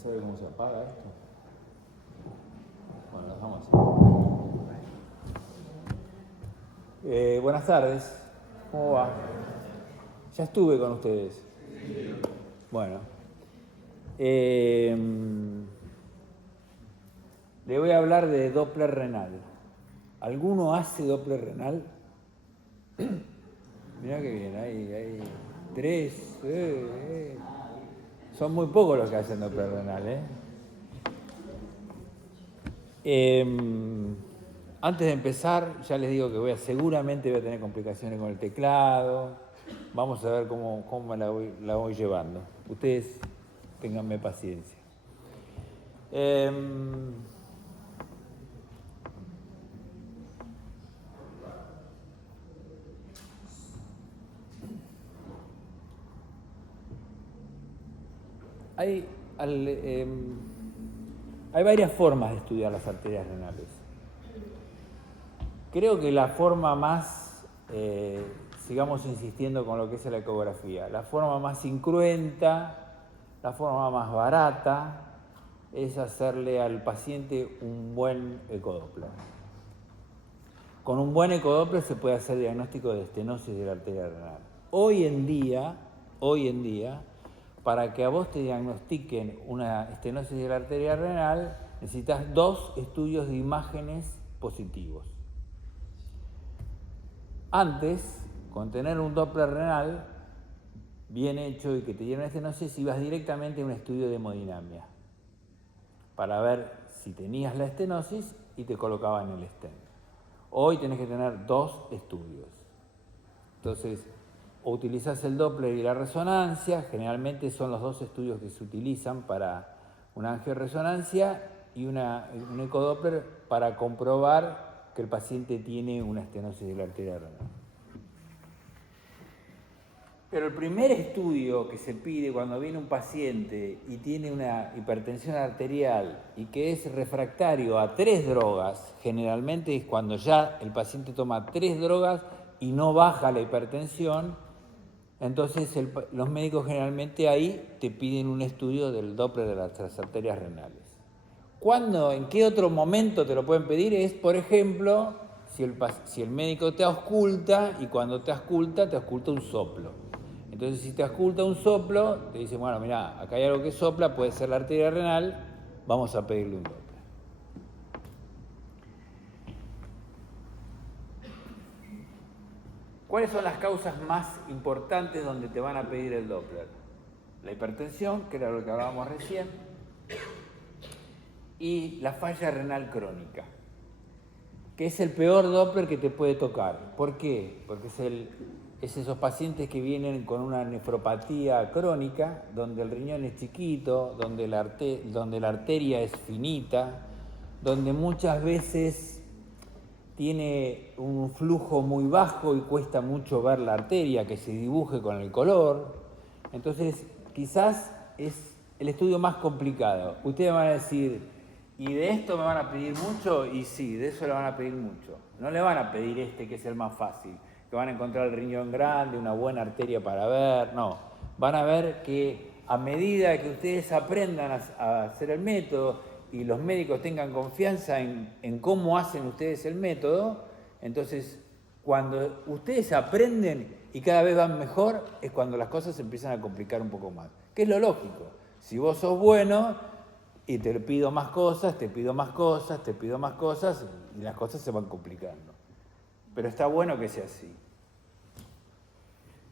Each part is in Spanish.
sabe cómo se apaga esto? Bueno, lo dejamos así. Buenas tardes. ¿Cómo va? Ya estuve con ustedes. Bueno. Le voy a hablar de Doppler renal. ¿Alguno hace Doppler renal? Mirá que bien, hay 3. Son muy pocos los que hacen Doppler renal, Antes de empezar, ya les digo que seguramente voy a tener complicaciones con el teclado. Vamos a ver cómo la voy llevando. Ustedes ténganme paciencia. Hay varias formas de estudiar las arterias renales. Creo que la forma más, sigamos insistiendo con lo que es la ecografía, la forma más incruenta, la forma más barata, es hacerle al paciente un buen ecodoppler. Con un buen ecodoppler se puede hacer diagnóstico de estenosis de la arteria renal. Hoy en día, para que a vos te diagnostiquen una estenosis de la arteria renal, necesitas 2 estudios de imágenes positivos. Antes, con tener un Doppler renal bien hecho y que te diera una estenosis, ibas directamente a un estudio de hemodinamia para ver si tenías la estenosis y te colocaban el stent. Hoy tenés que tener 2 estudios. Entonces, o utilizás el Doppler y la resonancia, generalmente son los 2 estudios que se utilizan para una angioresonancia y un ecodoppler para comprobar que el paciente tiene una estenosis de la arteria renal. Pero el primer estudio que se pide cuando viene un paciente y tiene una hipertensión arterial y que es refractario a 3 drogas, generalmente es cuando ya el paciente toma 3 drogas y no baja la hipertensión, entonces los médicos generalmente ahí te piden un estudio del Doppler de las arterias renales. ¿Cuándo, en qué otro momento te lo pueden pedir? Es, por ejemplo, si el médico te ausculta y cuando te ausculta un soplo. Entonces, si te ausculta un soplo, te dice, bueno, mirá, acá hay algo que sopla, puede ser la arteria renal, vamos a pedirle un Doppler. ¿Cuáles son las causas más importantes donde te van a pedir el Doppler? La hipertensión, que era lo que hablábamos recién, y la falla renal crónica, que es el peor Doppler que te puede tocar. ¿Por qué? Porque es esos pacientes que vienen con una nefropatía crónica, donde el riñón es chiquito, donde la arteria es finita, donde muchas veces tiene un flujo muy bajo y cuesta mucho ver la arteria que se dibuje con el color. Entonces, quizás es el estudio más complicado. Ustedes van a decir, ¿y de esto me van a pedir mucho? Y sí, de eso le van a pedir mucho. No le van a pedir que es el más fácil, que van a encontrar el riñón grande, una buena arteria para ver. No, van a ver que a medida que ustedes aprendan a hacer el método y los médicos tengan confianza en cómo hacen ustedes el método, entonces cuando ustedes aprenden y cada vez van mejor, es cuando las cosas se empiezan a complicar un poco más. Que es lo lógico. Si vos sos bueno y te pido más cosas, te pido más cosas, te pido más cosas, y las cosas se van complicando. Pero está bueno que sea así.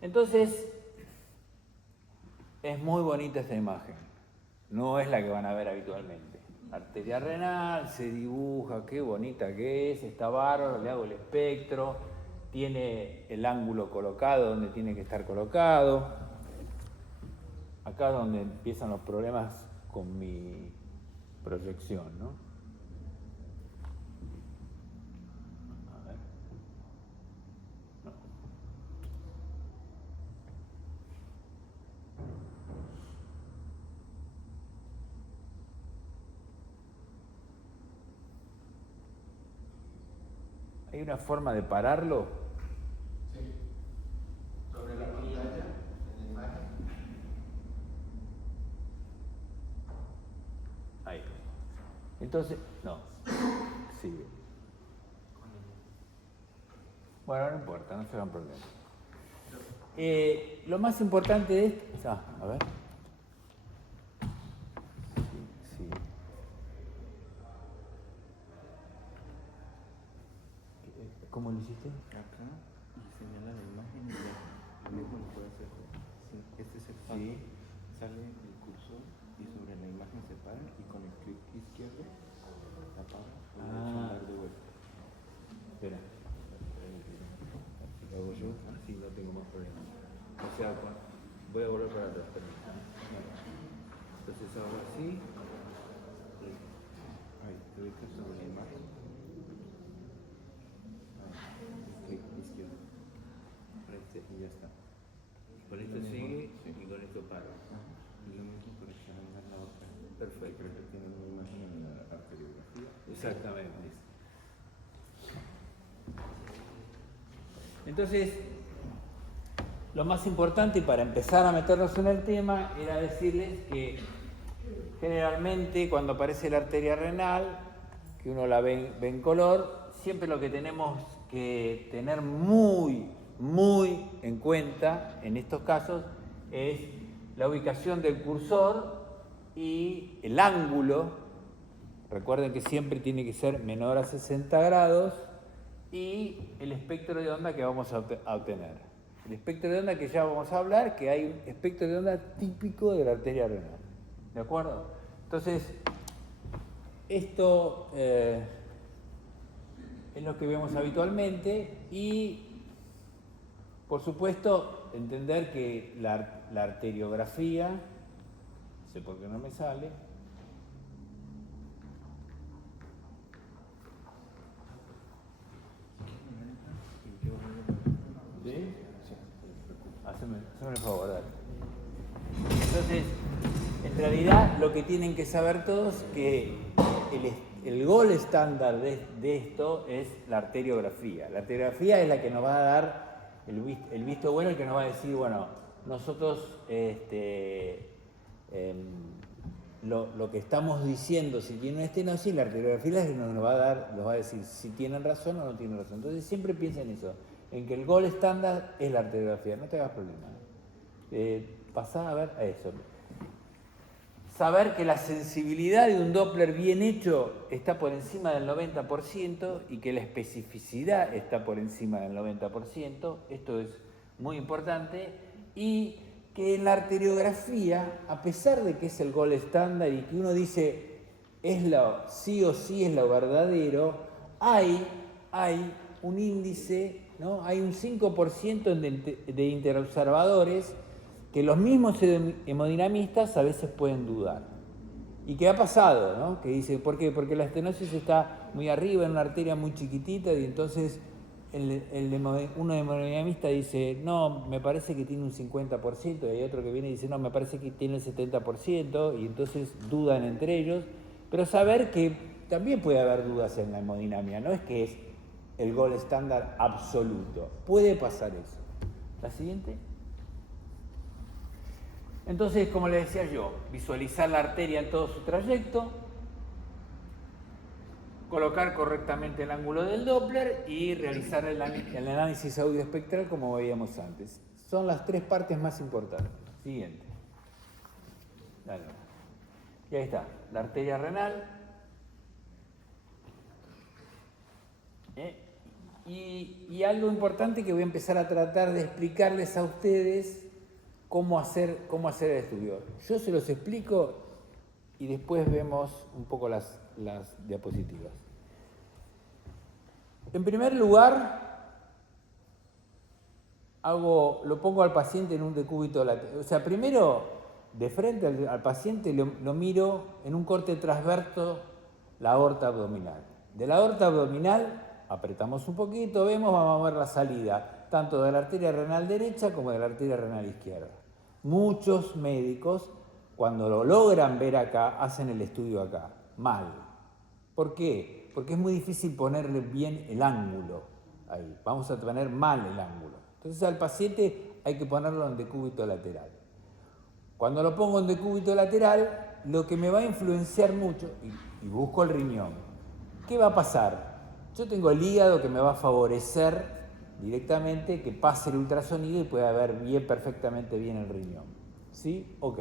Entonces, es muy bonita esta imagen. No es la que van a ver habitualmente. Arteria renal, se dibuja, qué bonita que es, está bárbaro, le hago el espectro, tiene el ángulo colocado donde tiene que estar colocado. Acá es donde empiezan los problemas con mi proyección, ¿no? A ver. No. ¿Hay una forma de pararlo? Sí. Sobre la pantalla, en la imagen. Entonces, no, sigue. Bueno, no importa, no será un problema. Lo más importante de esto... a ver. Sí. ¿Cómo lo hiciste? Acá y señala la imagen y ya lo mismo lo puede hacer. Sí, este es el paso. Sí. Sale el cursor y sobre la imagen se para y con el clic izquierdo apaga o dar de vuelta. Espera. ¿Lo hago yo? Así no tengo más problemas. O sea, voy a volver para atrás. Entonces ahora sí. Ahí, te ubicas sobre la imagen. Clic izquierdo. Y ya está. Con esto sigue y con esto paro. Y lo mismo por examinar la otra. Perfecto. Creo que tiene una imagen en la arteriografía. Exactamente. Entonces, lo más importante para empezar a meternos en el tema era decirles que generalmente cuando aparece la arteria renal, que uno la ve en color, siempre lo que tenemos que tener muy en cuenta en estos casos es la ubicación del cursor y el ángulo. Recuerden que siempre tiene que ser menor a 60 grados y el espectro de onda que vamos a obtener. El espectro de onda que ya vamos a hablar, que hay un espectro de onda típico de la arteria renal. ¿De acuerdo? Entonces, esto es lo que vemos habitualmente y, por supuesto, entender que la arteriografía, no sé por qué no me sale, ¿sí? Haceme el favor, dale. Entonces, en realidad lo que tienen que saber todos es que el gol estándar de esto es la arteriografía. La arteriografía es la que nos va a dar el visto bueno, el que nos va a decir, bueno, nosotros lo que estamos diciendo, si tiene una estenosis, la arteriografía es la que nos va a decir si tienen razón o no tienen razón. Entonces siempre piensa en eso, en que el gol estándar es la arteriografía, no te hagas problema. Pasá a ver a eso. Saber que la sensibilidad de un Doppler bien hecho está por encima del 90% y que la especificidad está por encima del 90%, esto es muy importante, y que en la arteriografía, a pesar de que es el gol estándar y que uno dice sí o sí es lo verdadero, hay un índice, ¿no? Hay un 5% de interobservadores que los mismos hemodinamistas a veces pueden dudar. ¿Y qué ha pasado? ¿No? Que dice, ¿por qué? Porque la estenosis está muy arriba, en una arteria muy chiquitita, y entonces un hemodinamista dice, no, me parece que tiene un 50%, y hay otro que viene y dice, no, me parece que tiene el 70%, y entonces dudan entre ellos. Pero saber que también puede haber dudas en la hemodinamia, no es que es el gol estándar absoluto, puede pasar eso. ¿La siguiente? Entonces, como les decía yo, visualizar la arteria en todo su trayecto, colocar correctamente el ángulo del Doppler y realizar el análisis audioespectral como veíamos antes. Son las tres partes más importantes. Siguiente. Dale. Y ahí está, la arteria renal. Y algo importante que voy a empezar a tratar de explicarles a ustedes cómo hacer el estudio. Yo se los explico y después vemos un poco las diapositivas. En primer lugar, lo pongo al paciente en un decúbito lateral. O sea, primero, de frente al paciente lo miro en un corte transverso la aorta abdominal. De la aorta abdominal apretamos un poquito, vamos a ver la salida, tanto de la arteria renal derecha como de la arteria renal izquierda. Muchos médicos, cuando lo logran ver acá, hacen el estudio acá, mal. ¿Por qué? Porque es muy difícil ponerle bien el ángulo ahí. Vamos a poner mal el ángulo. Entonces al paciente hay que ponerlo en decúbito lateral. Cuando lo pongo en decúbito lateral, lo que me va a influenciar mucho, y y busco el riñón. ¿Qué va a pasar? Yo tengo el hígado que me va a favorecer directamente que pase el ultrasonido y pueda ver perfectamente bien el riñón. ¿Sí? Ok.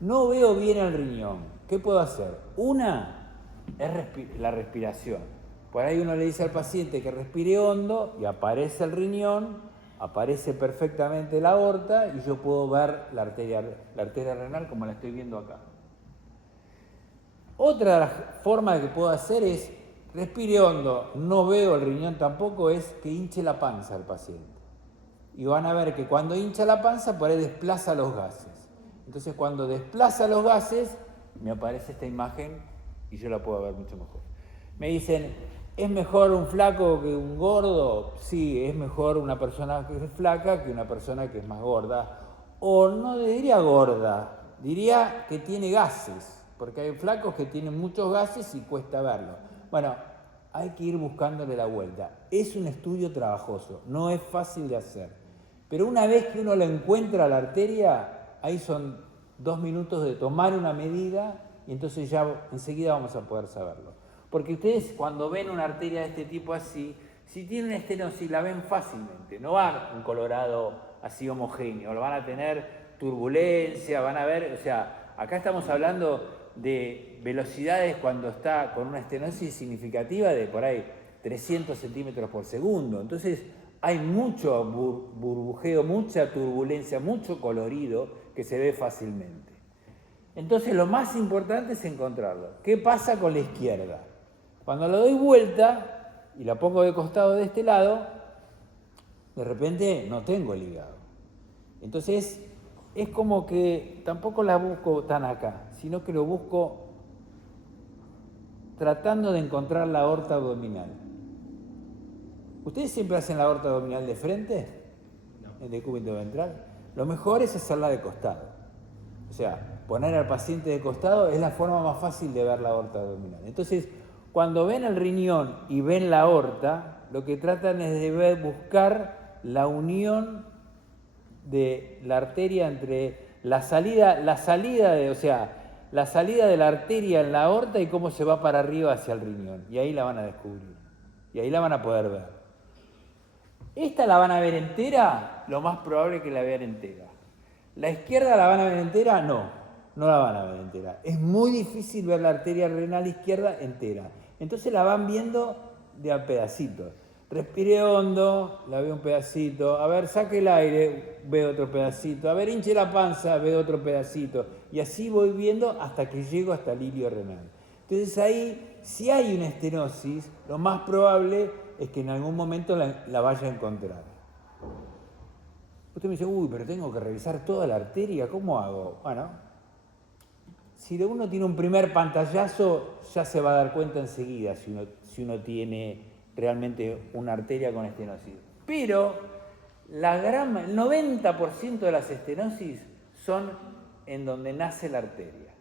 No veo bien el riñón. ¿Qué puedo hacer? Una es la respiración. Por ahí uno le dice al paciente que respire hondo y aparece el riñón, aparece perfectamente la aorta y yo puedo ver la arteria renal como la estoy viendo acá. Otra de las formas que puedo hacer es respire hondo, no veo el riñón tampoco, es que hinche la panza al paciente. Y van a ver que cuando hincha la panza, por ahí desplaza los gases. Entonces, cuando desplaza los gases, me aparece esta imagen y yo la puedo ver mucho mejor. Me dicen, ¿es mejor un flaco que un gordo? Sí, es mejor una persona que es flaca que una persona que es más gorda. O no diría gorda, diría que tiene gases, porque hay flacos que tienen muchos gases y cuesta verlo. Bueno, hay que ir buscándole la vuelta. Es un estudio trabajoso, no es fácil de hacer. Pero una vez que uno le encuentra la arteria, ahí son 2 minutos de tomar una medida y entonces ya enseguida vamos a poder saberlo. Porque ustedes cuando ven una arteria de este tipo así, si tiene una estenosis la ven fácilmente, no van un colorado así homogéneo, lo van a tener turbulencia, van a ver, o sea, acá estamos hablando de velocidades cuando está con una estenosis significativa de por ahí 300 centímetros por segundo. Entonces hay mucho burbujeo, mucha turbulencia, mucho colorido que se ve fácilmente. Entonces lo más importante es encontrarlo. ¿Qué pasa con la izquierda? Cuando la doy vuelta y la pongo de costado de este lado, de repente no tengo el hígado. Entonces es como que tampoco la busco tan acá, sino que lo busco tratando de encontrar la aorta abdominal. ¿Ustedes siempre hacen la aorta abdominal de frente? No. ¿En decúbito ventral? Lo mejor es hacerla de costado. O sea, poner al paciente de costado es la forma más fácil de ver la aorta abdominal. Entonces, cuando ven el riñón y ven la aorta, lo que tratan es de buscar la unión de la arteria entre la salida de la arteria en la aorta y cómo se va para arriba hacia el riñón. Y ahí la van a descubrir. Y ahí la van a poder ver. ¿Esta la van a ver entera? Lo más probable es que la vean entera. ¿La izquierda la van a ver entera? No, no la van a ver entera. Es muy difícil ver la arteria renal izquierda entera. Entonces la van viendo de a pedacitos. Respire hondo, la veo un pedacito. A ver, saque el aire, veo otro pedacito. A ver, hinche la panza, veo otro pedacito. Y así voy viendo hasta que llego hasta el ilio renal. Entonces ahí, si hay una estenosis, lo más probable es que en algún momento la vaya a encontrar. Usted me dice, uy, pero tengo que revisar toda la arteria, ¿cómo hago? Bueno, si uno tiene un primer pantallazo, ya se va a dar cuenta enseguida si uno tiene realmente una arteria con estenosis. Pero el 90% de las estenosis son en donde nace la arteria.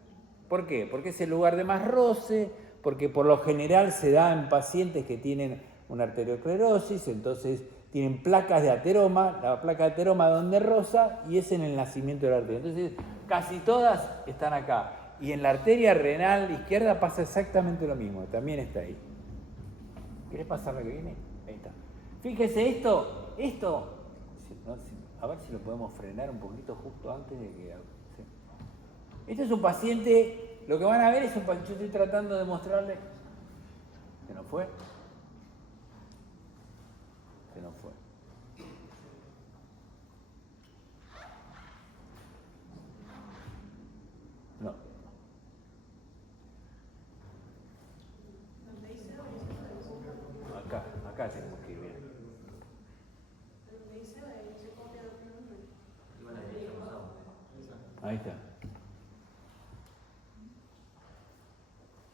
¿Por qué? Porque es el lugar de más roce, porque por lo general se da en pacientes que tienen una arteriosclerosis, entonces tienen placas de ateroma, la placa de ateroma donde rosa y es en el nacimiento de la arteria. Entonces casi todas están acá. Y en la arteria renal izquierda pasa exactamente lo mismo, también está ahí. ¿Querés pasar la que viene? Ahí está. Fíjese esto, a ver si lo podemos frenar un poquito justo antes de que... ¿sí? Este es un paciente, lo que van a ver es un paciente, yo estoy tratando de mostrarle... ¿Se nos fue? Se nos fue. No. Acá tenemos que ir bien. Ahí está.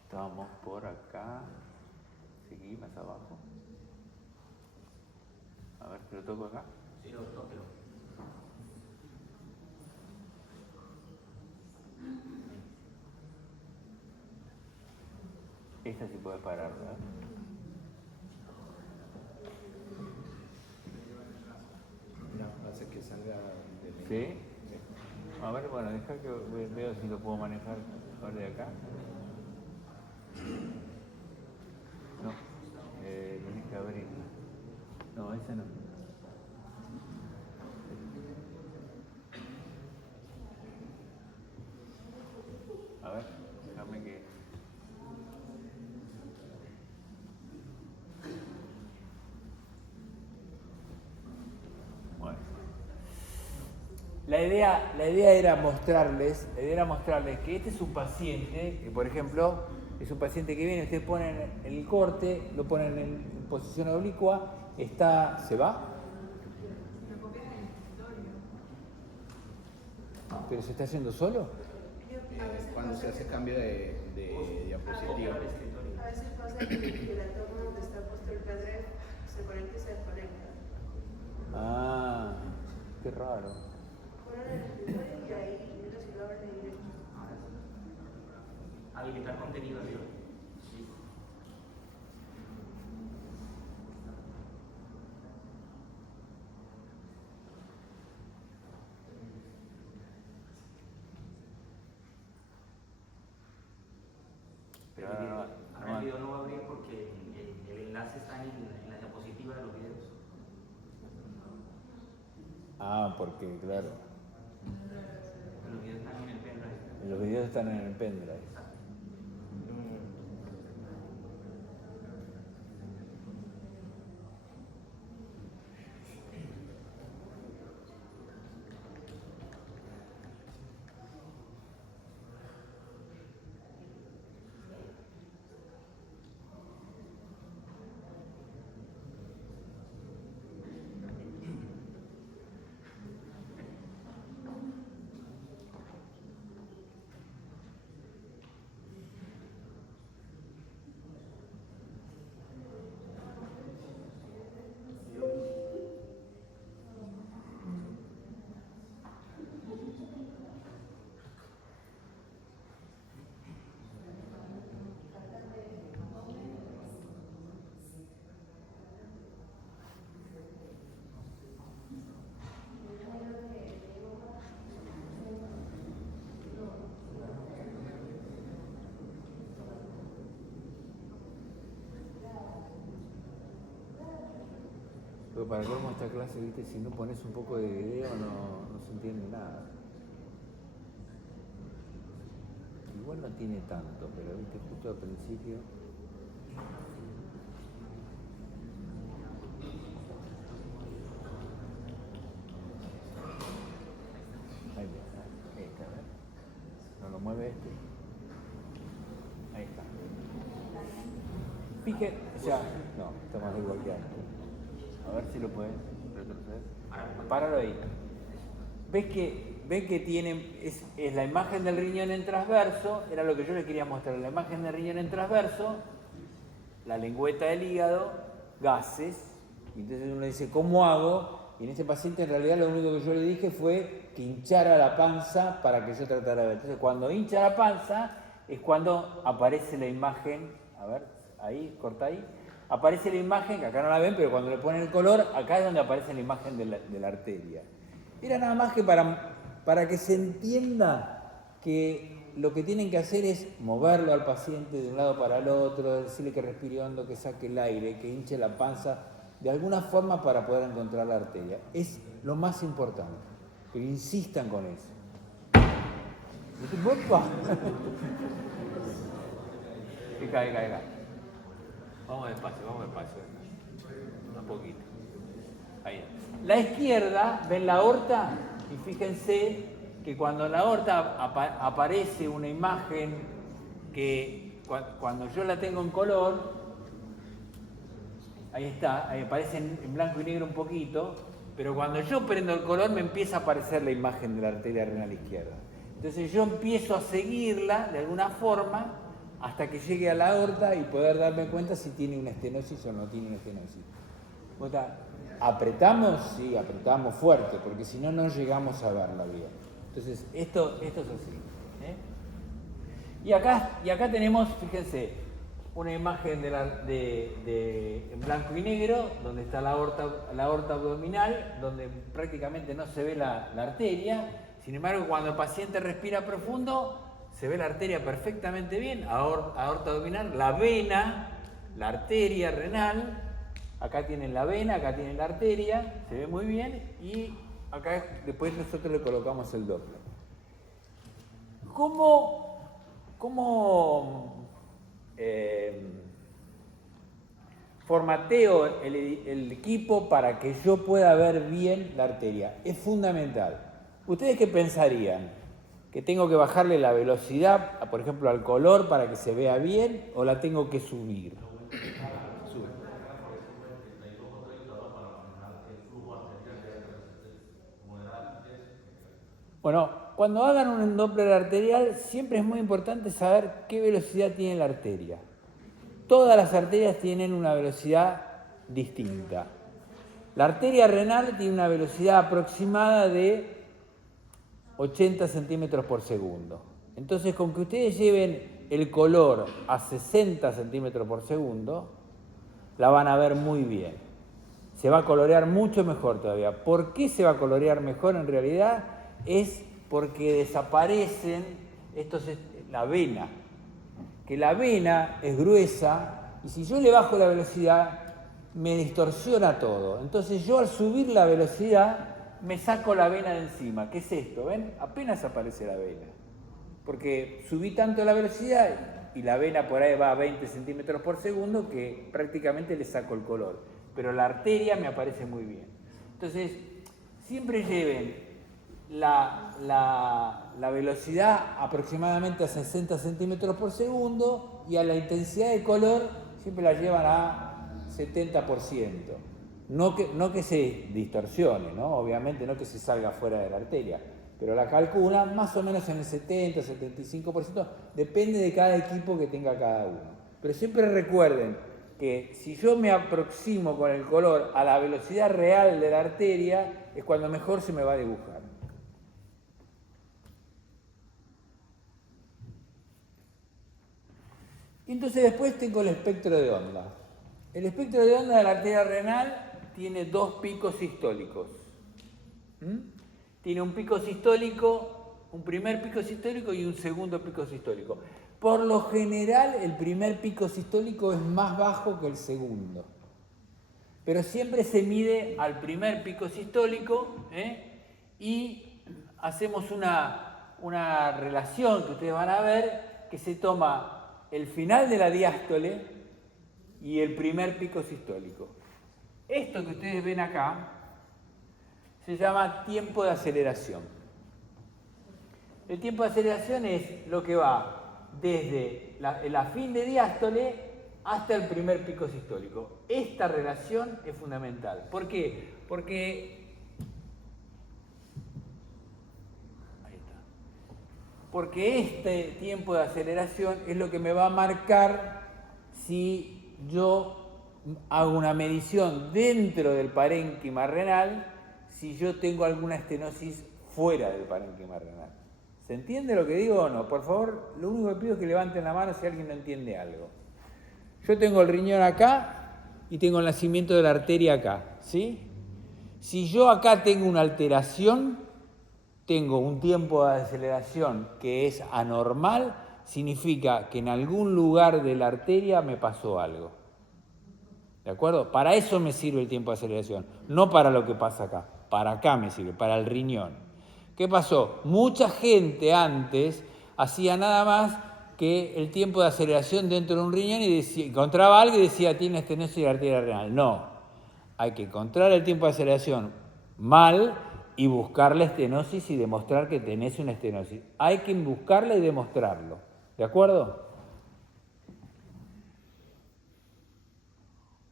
Estamos por acá. Seguí más abajo. A ver, ¿te lo toco acá? Sí, no, tóquelo. Esta sí puede parar, ¿verdad? No, hace que salga de... ¿Sí? A ver, bueno, deja que veo si lo puedo manejar de acá. Ese no. A ver, déjame que... Bueno. La idea era mostrarles que este es un paciente, que por ejemplo, es un paciente que viene, ustedes ponen el corte, lo ponen en posición oblicua, ¿se va? ¿Pero se está haciendo solo? Cuando se hace cambio de diapositiva. A veces pasa que la toma donde está puesto el PDF se conecta y se desconecta. Ah, qué raro. Ponen el escritorio y ahí, mira si lo abren en directo. Habilitar contenido arriba. Sí. Pero ahora el video no va a abrir porque el enlace está en la diapositiva de los videos. Ah, porque claro, Los videos están en el pendrive. los videos están en el pendrive. Pero para cómo esta clase, viste, si no pones un poco de video no se entiende nada. Igual no tiene tanto, pero viste, justo al principio. Ahí está, ¿ves? No lo mueve este. Ahí está. Fíjate, no, está más igual que antes. A ver si lo puedes retroceder. Páralo ahí. ¿Ves que tienen, es la imagen del riñón en transverso? Era lo que yo les quería mostrar. La imagen del riñón en transverso, la lengüeta del hígado, gases. Y entonces uno dice, ¿cómo hago? Y en este paciente en realidad lo único que yo le dije fue que hinchara la panza para que yo tratara de ver. Entonces cuando hincha la panza es cuando aparece la imagen, a ver, ahí, corta ahí. Aparece la imagen, que acá no la ven, pero cuando le ponen el color, acá es donde aparece la imagen de la arteria. Era nada más que para que se entienda que lo que tienen que hacer es moverlo al paciente de un lado para el otro, decirle que respire hondo, que saque el aire, que hinche la panza, de alguna forma para poder encontrar la arteria. Es lo más importante, que insistan con eso. ¡Opa! Venga. Vamos despacio. Un poquito. Ahí. La izquierda, ven la aorta y fíjense que cuando en la aorta aparece una imagen que cuando yo la tengo en color, ahí está, ahí aparece en blanco y negro un poquito, pero cuando yo prendo el color me empieza a aparecer la imagen de la arteria renal izquierda. Entonces yo empiezo a seguirla de alguna forma hasta que llegue a la aorta y poder darme cuenta si tiene una estenosis o no tiene una estenosis. ¿Apretamos? Sí, apretamos fuerte, porque si no, no llegamos a verla bien. Entonces, esto es así. Y acá tenemos, fíjense, una imagen en blanco y negro, donde está la aorta abdominal, donde prácticamente no se ve la arteria. Sin embargo, cuando el paciente respira profundo, se ve la arteria perfectamente bien, aorta abdominal, la vena, la arteria renal, Acá tienen la vena, acá tienen la arteria, se ve muy bien, y acá después nosotros le colocamos el Doppler. ¿Cómo formateo el equipo para que yo pueda ver bien la arteria? Es fundamental. ¿Ustedes qué pensarían? ¿Que tengo que bajarle la velocidad, por ejemplo, al color para que se vea bien, o la tengo que subir? Bueno, cuando hagan un Doppler arterial, siempre es muy importante saber qué velocidad tiene la arteria. Todas las arterias tienen una velocidad distinta. La arteria renal tiene una velocidad aproximada de 80 centímetros por segundo. Entonces, con que ustedes lleven el color a 60 centímetros por segundo, la van a ver muy bien. Se va a colorear mucho mejor todavía. ¿Por qué se va a colorear mejor en realidad? Es porque desaparecen la vena. Que la vena es gruesa y si yo le bajo la velocidad me distorsiona todo. Entonces yo al subir la velocidad me saco la vena de encima. ¿Qué es esto? ¿Ven? Apenas aparece la vena. Porque subí tanto la velocidad y la vena por ahí va a 20 centímetros por segundo que prácticamente le saco el color. Pero la arteria me aparece muy bien. Entonces, siempre lleven la velocidad aproximadamente a 60 centímetros por segundo y a la intensidad de color siempre la llevan a 70%. No que se distorsione, ¿no? Obviamente no que se salga fuera de la arteria, pero la calculan más o menos en el 70, 75%, depende de cada equipo que tenga cada uno. Pero siempre recuerden que si yo me aproximo con el color a la velocidad real de la arteria, es cuando mejor se me va a dibujar. Y entonces después tengo el espectro de onda. El espectro de onda de la arteria renal tiene dos picos sistólicos. Tiene un pico sistólico, un primer pico sistólico y un segundo pico sistólico. Por lo general, el primer pico sistólico es más bajo que el segundo. Pero siempre se mide al primer pico sistólico, y hacemos una relación que ustedes van a ver, que se toma el final de la diástole y el primer pico sistólico. Esto que ustedes ven acá se llama tiempo de aceleración. El tiempo de aceleración es lo que va desde la fin de diástole hasta el primer pico sistólico. Esta relación es fundamental. ¿Por qué? Porque este tiempo de aceleración es lo que me va a marcar si yo hago una medición dentro del parénquima renal, si yo tengo alguna estenosis fuera del parénquima renal. ¿Se entiende lo que digo o no? Por favor, lo único que pido es que levanten la mano si alguien no entiende algo. Yo tengo el riñón acá y tengo el nacimiento de la arteria acá, ¿sí? Si yo acá tengo una alteración, tengo un tiempo de aceleración que es anormal, significa que en algún lugar de la arteria me pasó algo. ¿De acuerdo? Para eso me sirve el tiempo de aceleración, no para lo que pasa acá. Para acá me sirve, para el riñón. ¿Qué pasó? Mucha gente antes hacía nada más que el tiempo de aceleración dentro de un riñón y encontraba algo y decía, tiene estenosis de la arteria renal. No, hay que encontrar el tiempo de aceleración mal y buscar la estenosis y demostrar que tenés una estenosis. Hay que buscarla y demostrarlo. ¿De acuerdo?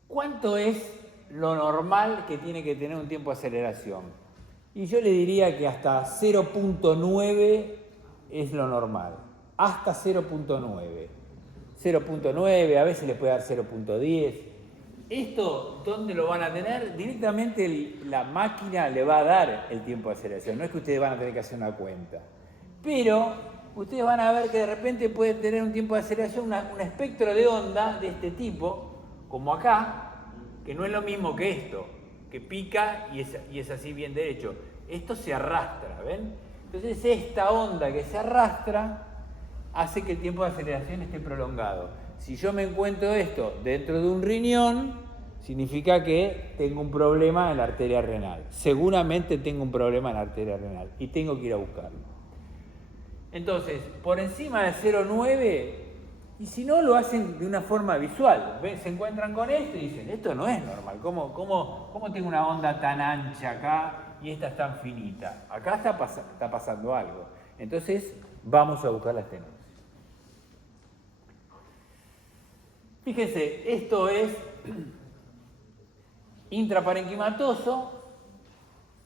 ¿Cuánto es lo normal que tiene que tener un tiempo de aceleración? Y yo le diría que hasta 0.9 es lo normal. Hasta 0.9. 0.9, a veces le puede dar 0.10. ¿Esto dónde lo van a tener? Directamente la máquina le va a dar el tiempo de aceleración. No es que ustedes van a tener que hacer una cuenta. Pero ustedes van a ver que de repente pueden tener un tiempo de aceleración, un espectro de onda de este tipo, como acá, que no es lo mismo que esto, que pica y es así bien derecho. Esto se arrastra, ¿ven? Entonces esta onda que se arrastra hace que el tiempo de aceleración esté prolongado. Si yo me encuentro esto dentro de un riñón, significa que tengo un problema en la arteria renal. Seguramente tengo un problema en la arteria renal y tengo que ir a buscarlo. Entonces, por encima de 0,9, y si no lo hacen de una forma visual, ¿ven? Se encuentran con esto y dicen, esto no es normal, ¿cómo tengo una onda tan ancha acá y esta es tan finita? Acá está pasando algo. Entonces, vamos a buscar la estenosis. Fíjense, esto es intraparenquimatoso,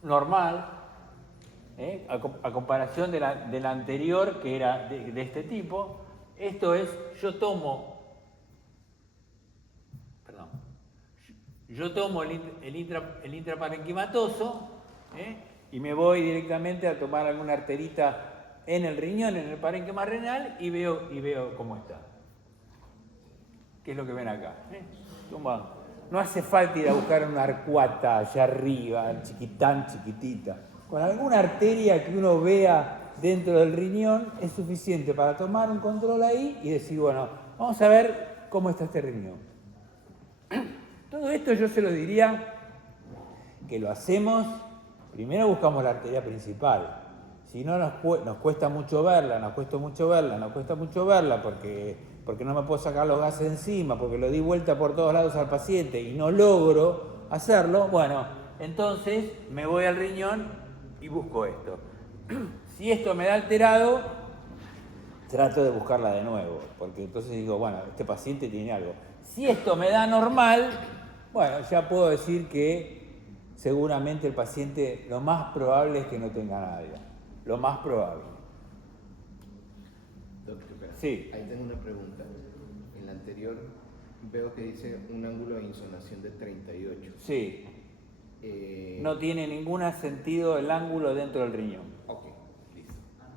normal, a comparación de la anterior, que era de este tipo. Esto es, yo tomo el intraparenquimatoso y me voy directamente a tomar alguna arterita en el riñón, en el parénquima renal, y veo cómo está. ¿Qué es lo que ven acá? No hace falta ir a buscar una arcuata allá arriba, tan chiquitita. Con alguna arteria que uno vea dentro del riñón es suficiente para tomar un control ahí y decir, bueno, vamos a ver cómo está este riñón. Todo esto yo se lo diría que lo hacemos, primero buscamos la arteria principal. Si no nos cuesta mucho verla, porque no me puedo sacar los gases encima, porque lo di vuelta por todos lados al paciente y no logro hacerlo, bueno, entonces me voy al riñón y busco esto. Si esto me da alterado, trato de buscarla de nuevo, porque entonces digo, bueno, este paciente tiene algo. Si esto me da normal, bueno, ya puedo decir que seguramente el paciente lo más probable es que no tenga nada. Lo más probable. Doctor, sí. Ahí tengo una pregunta. En la anterior veo que dice un ángulo de insonación de 38. Sí. No tiene ningún sentido el ángulo dentro del riñón. Ok, listo.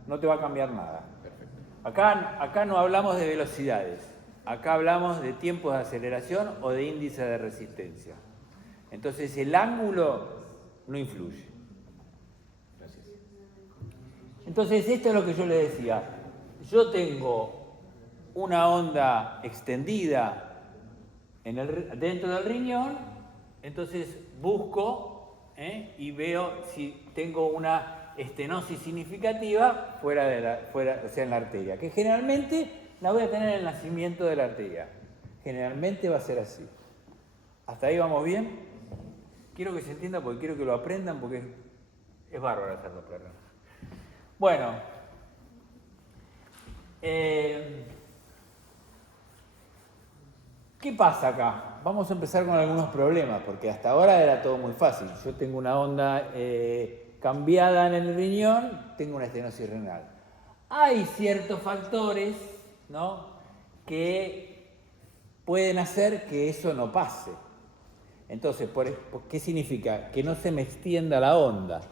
No te va a cambiar nada. Perfecto. Acá no hablamos de velocidades. Acá hablamos de tiempos de aceleración o de índice de resistencia. Entonces el ángulo no influye. Gracias. Entonces esto es lo que yo le decía. Yo tengo una onda extendida dentro del riñón, entonces busco y veo si tengo una estenosis significativa en la arteria, que generalmente la voy a tener en el nacimiento de la arteria. Generalmente va a ser así. ¿Hasta ahí vamos bien? Quiero que se entienda porque quiero que lo aprendan porque es bárbaro hacerlo, perdón. Bueno, ¿qué pasa acá? Vamos a empezar con algunos problemas, porque hasta ahora era todo muy fácil. Yo tengo una onda cambiada en el riñón, tengo una estenosis renal. Hay ciertos factores, ¿no?, que pueden hacer que eso no pase. Entonces, ¿qué significa? Que no se me extienda la onda.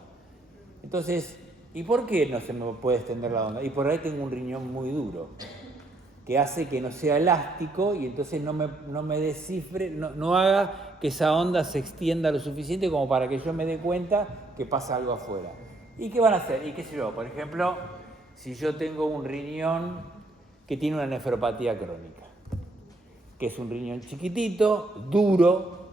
Entonces, ¿y por qué no se me puede extender la onda? Y por ahí tengo un riñón muy duro, que hace que no sea elástico y entonces no me descifre, no haga que esa onda se extienda lo suficiente como para que yo me dé cuenta que pasa algo afuera. ¿Y qué van a hacer? Y qué sé yo, por ejemplo, si yo tengo un riñón que tiene una nefropatía crónica, que es un riñón chiquitito, duro,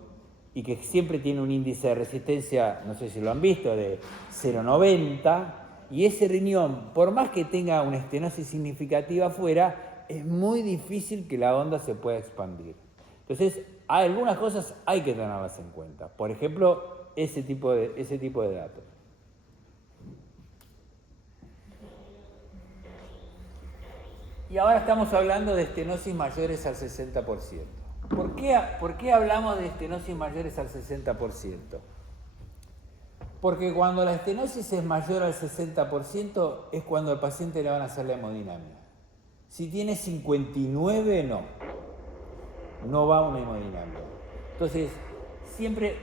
y que siempre tiene un índice de resistencia, no sé si lo han visto, de 0,90, y ese riñón, por más que tenga una estenosis significativa afuera, es muy difícil que la onda se pueda expandir. Entonces, algunas cosas hay que tenerlas en cuenta. Por ejemplo, ese tipo de datos. Y ahora estamos hablando de estenosis mayores al 60%. ¿Por qué hablamos de estenosis mayores al 60%? Porque cuando la estenosis es mayor al 60% es cuando al paciente le van a hacer la hemodinamia. Si tiene 59, no va a una hemodinamia. Entonces, siempre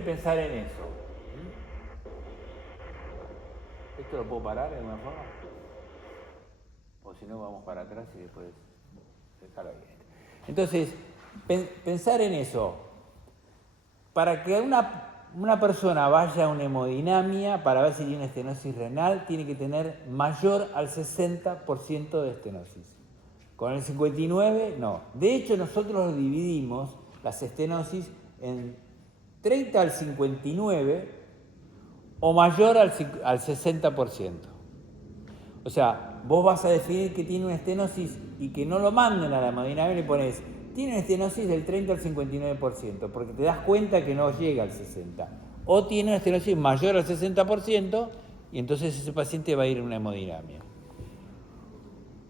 pensar en eso. ¿Esto lo puedo parar de alguna forma? O si no, vamos para atrás y después dejarlo ahí. Entonces, pensar en eso. Para que una persona vaya a una hemodinamia para ver si tiene estenosis renal, tiene que tener mayor al 60% de estenosis. Con el 59, no. De hecho, nosotros dividimos las estenosis en 30 al 59 o mayor al 60%. O sea, vos vas a definir que tiene una estenosis y que no lo manden a la hemodinámica y le pones, tiene una estenosis del 30 al 59%, porque te das cuenta que no llega al 60%. O tiene una estenosis mayor al 60% y entonces ese paciente va a ir a una hemodinamia.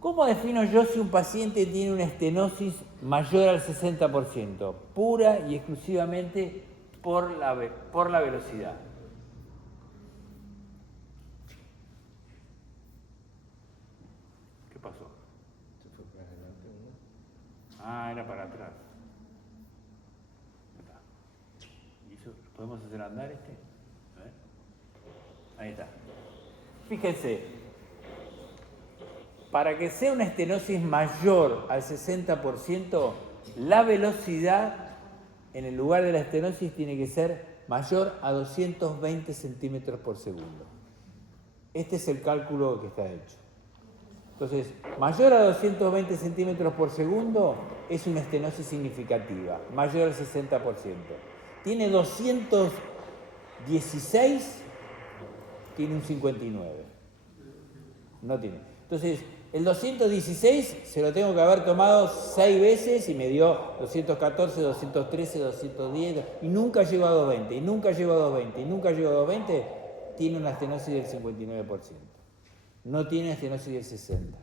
¿Cómo defino yo si un paciente tiene una estenosis mayor al 60%? Pura y exclusivamente por la velocidad. ¿Qué pasó? Se fue para adelante uno. Ah, era para atrás. ¿Y eso podemos hacer andar este? A ver. Ahí está. Fíjense, para que sea una estenosis mayor al 60%, la velocidad en el lugar de la estenosis tiene que ser mayor a 220 centímetros por segundo. Este es el cálculo que está hecho. Entonces, mayor a 220 centímetros por segundo es una estenosis significativa, mayor al 60%. Tiene 216, tiene un 59. No tiene. Entonces, el 216 se lo tengo que haber tomado 6 veces y me dio 214, 213, 210 y nunca llego a 220, y nunca llego a 220, y nunca llego a 220, tiene una estenosis del 59%. No tiene estenosis del 60%.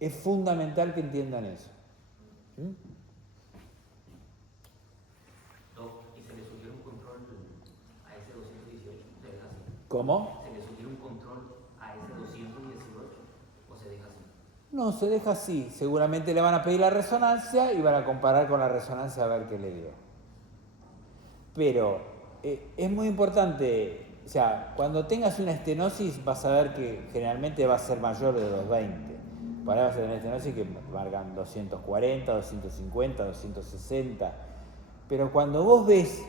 Es fundamental que entiendan eso. ¿Mm? ¿Y se le sugiere un control a ese 218? ¿Se deja así? ¿Cómo? ¿Se le sugiere un control a ese 218 o se deja así? No, se deja así. Seguramente le van a pedir la resonancia y van a comparar con la resonancia a ver qué le dio. Pero es muy importante, o sea, cuando tengas una estenosis vas a ver que generalmente va a ser mayor de 220. Por ahí vas a tener estenosis que marcan 240, 250, 260. Pero cuando vos ves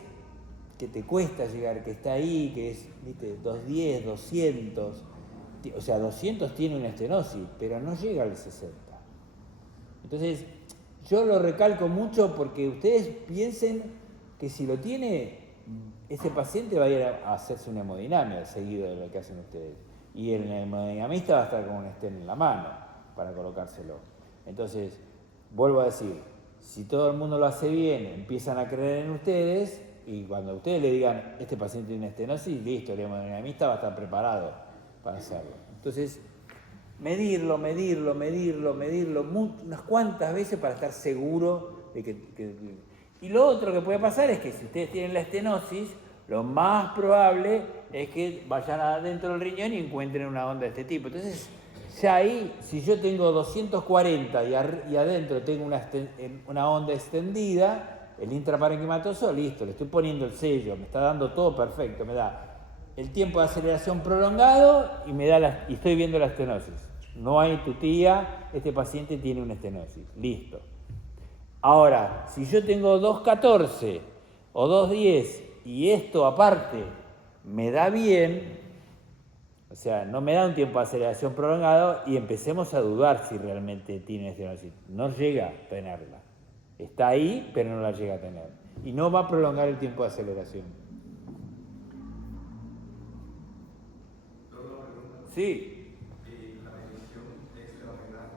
que te cuesta llegar, que está ahí, que es, viste, 210, 200, o sea, 200 tiene una estenosis, pero no llega al 60. Entonces, yo lo recalco mucho porque ustedes piensen que si lo tiene, ese paciente va a ir a hacerse una hemodinamia seguido de lo que hacen ustedes. Y el hemodinamista va a estar con un stent en la mano para colocárselo. Entonces, vuelvo a decir, si todo el mundo lo hace bien, empiezan a creer en ustedes y cuando ustedes le digan, este paciente tiene estenosis, listo, el hemodinamista va a estar preparado para hacerlo. Entonces, medirlo unas cuantas veces para estar seguro de que... Y lo otro que puede pasar es que si ustedes tienen la estenosis, lo más probable es que vayan adentro del riñón y encuentren una onda de este tipo. Entonces, ya ahí, si yo tengo 240 y adentro tengo una onda extendida, el intraparenquimatoso, listo, le estoy poniendo el sello, me está dando todo perfecto, me da el tiempo de aceleración prolongado y y estoy viendo la estenosis. No hay tutía, este paciente tiene una estenosis, listo. Ahora, si yo tengo 214 o 210 y esto aparte me da bien, o sea, no me da un tiempo de aceleración prolongado y empecemos a dudar si realmente tiene estenosis. No llega a tenerla. Está ahí, pero no la llega a tener. Y no va a prolongar el tiempo de aceleración. Sí. La medición extrarrenal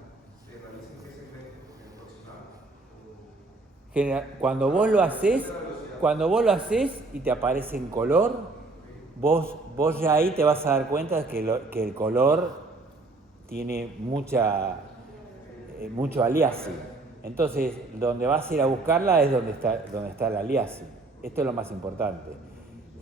se realiza en qué segmento aproximado. Cuando vos lo haces y te aparece en color, vos ya ahí te vas a dar cuenta que el color tiene mucho aliasing. Entonces, donde vas a ir a buscarla es donde está el aliasing. Esto es lo más importante.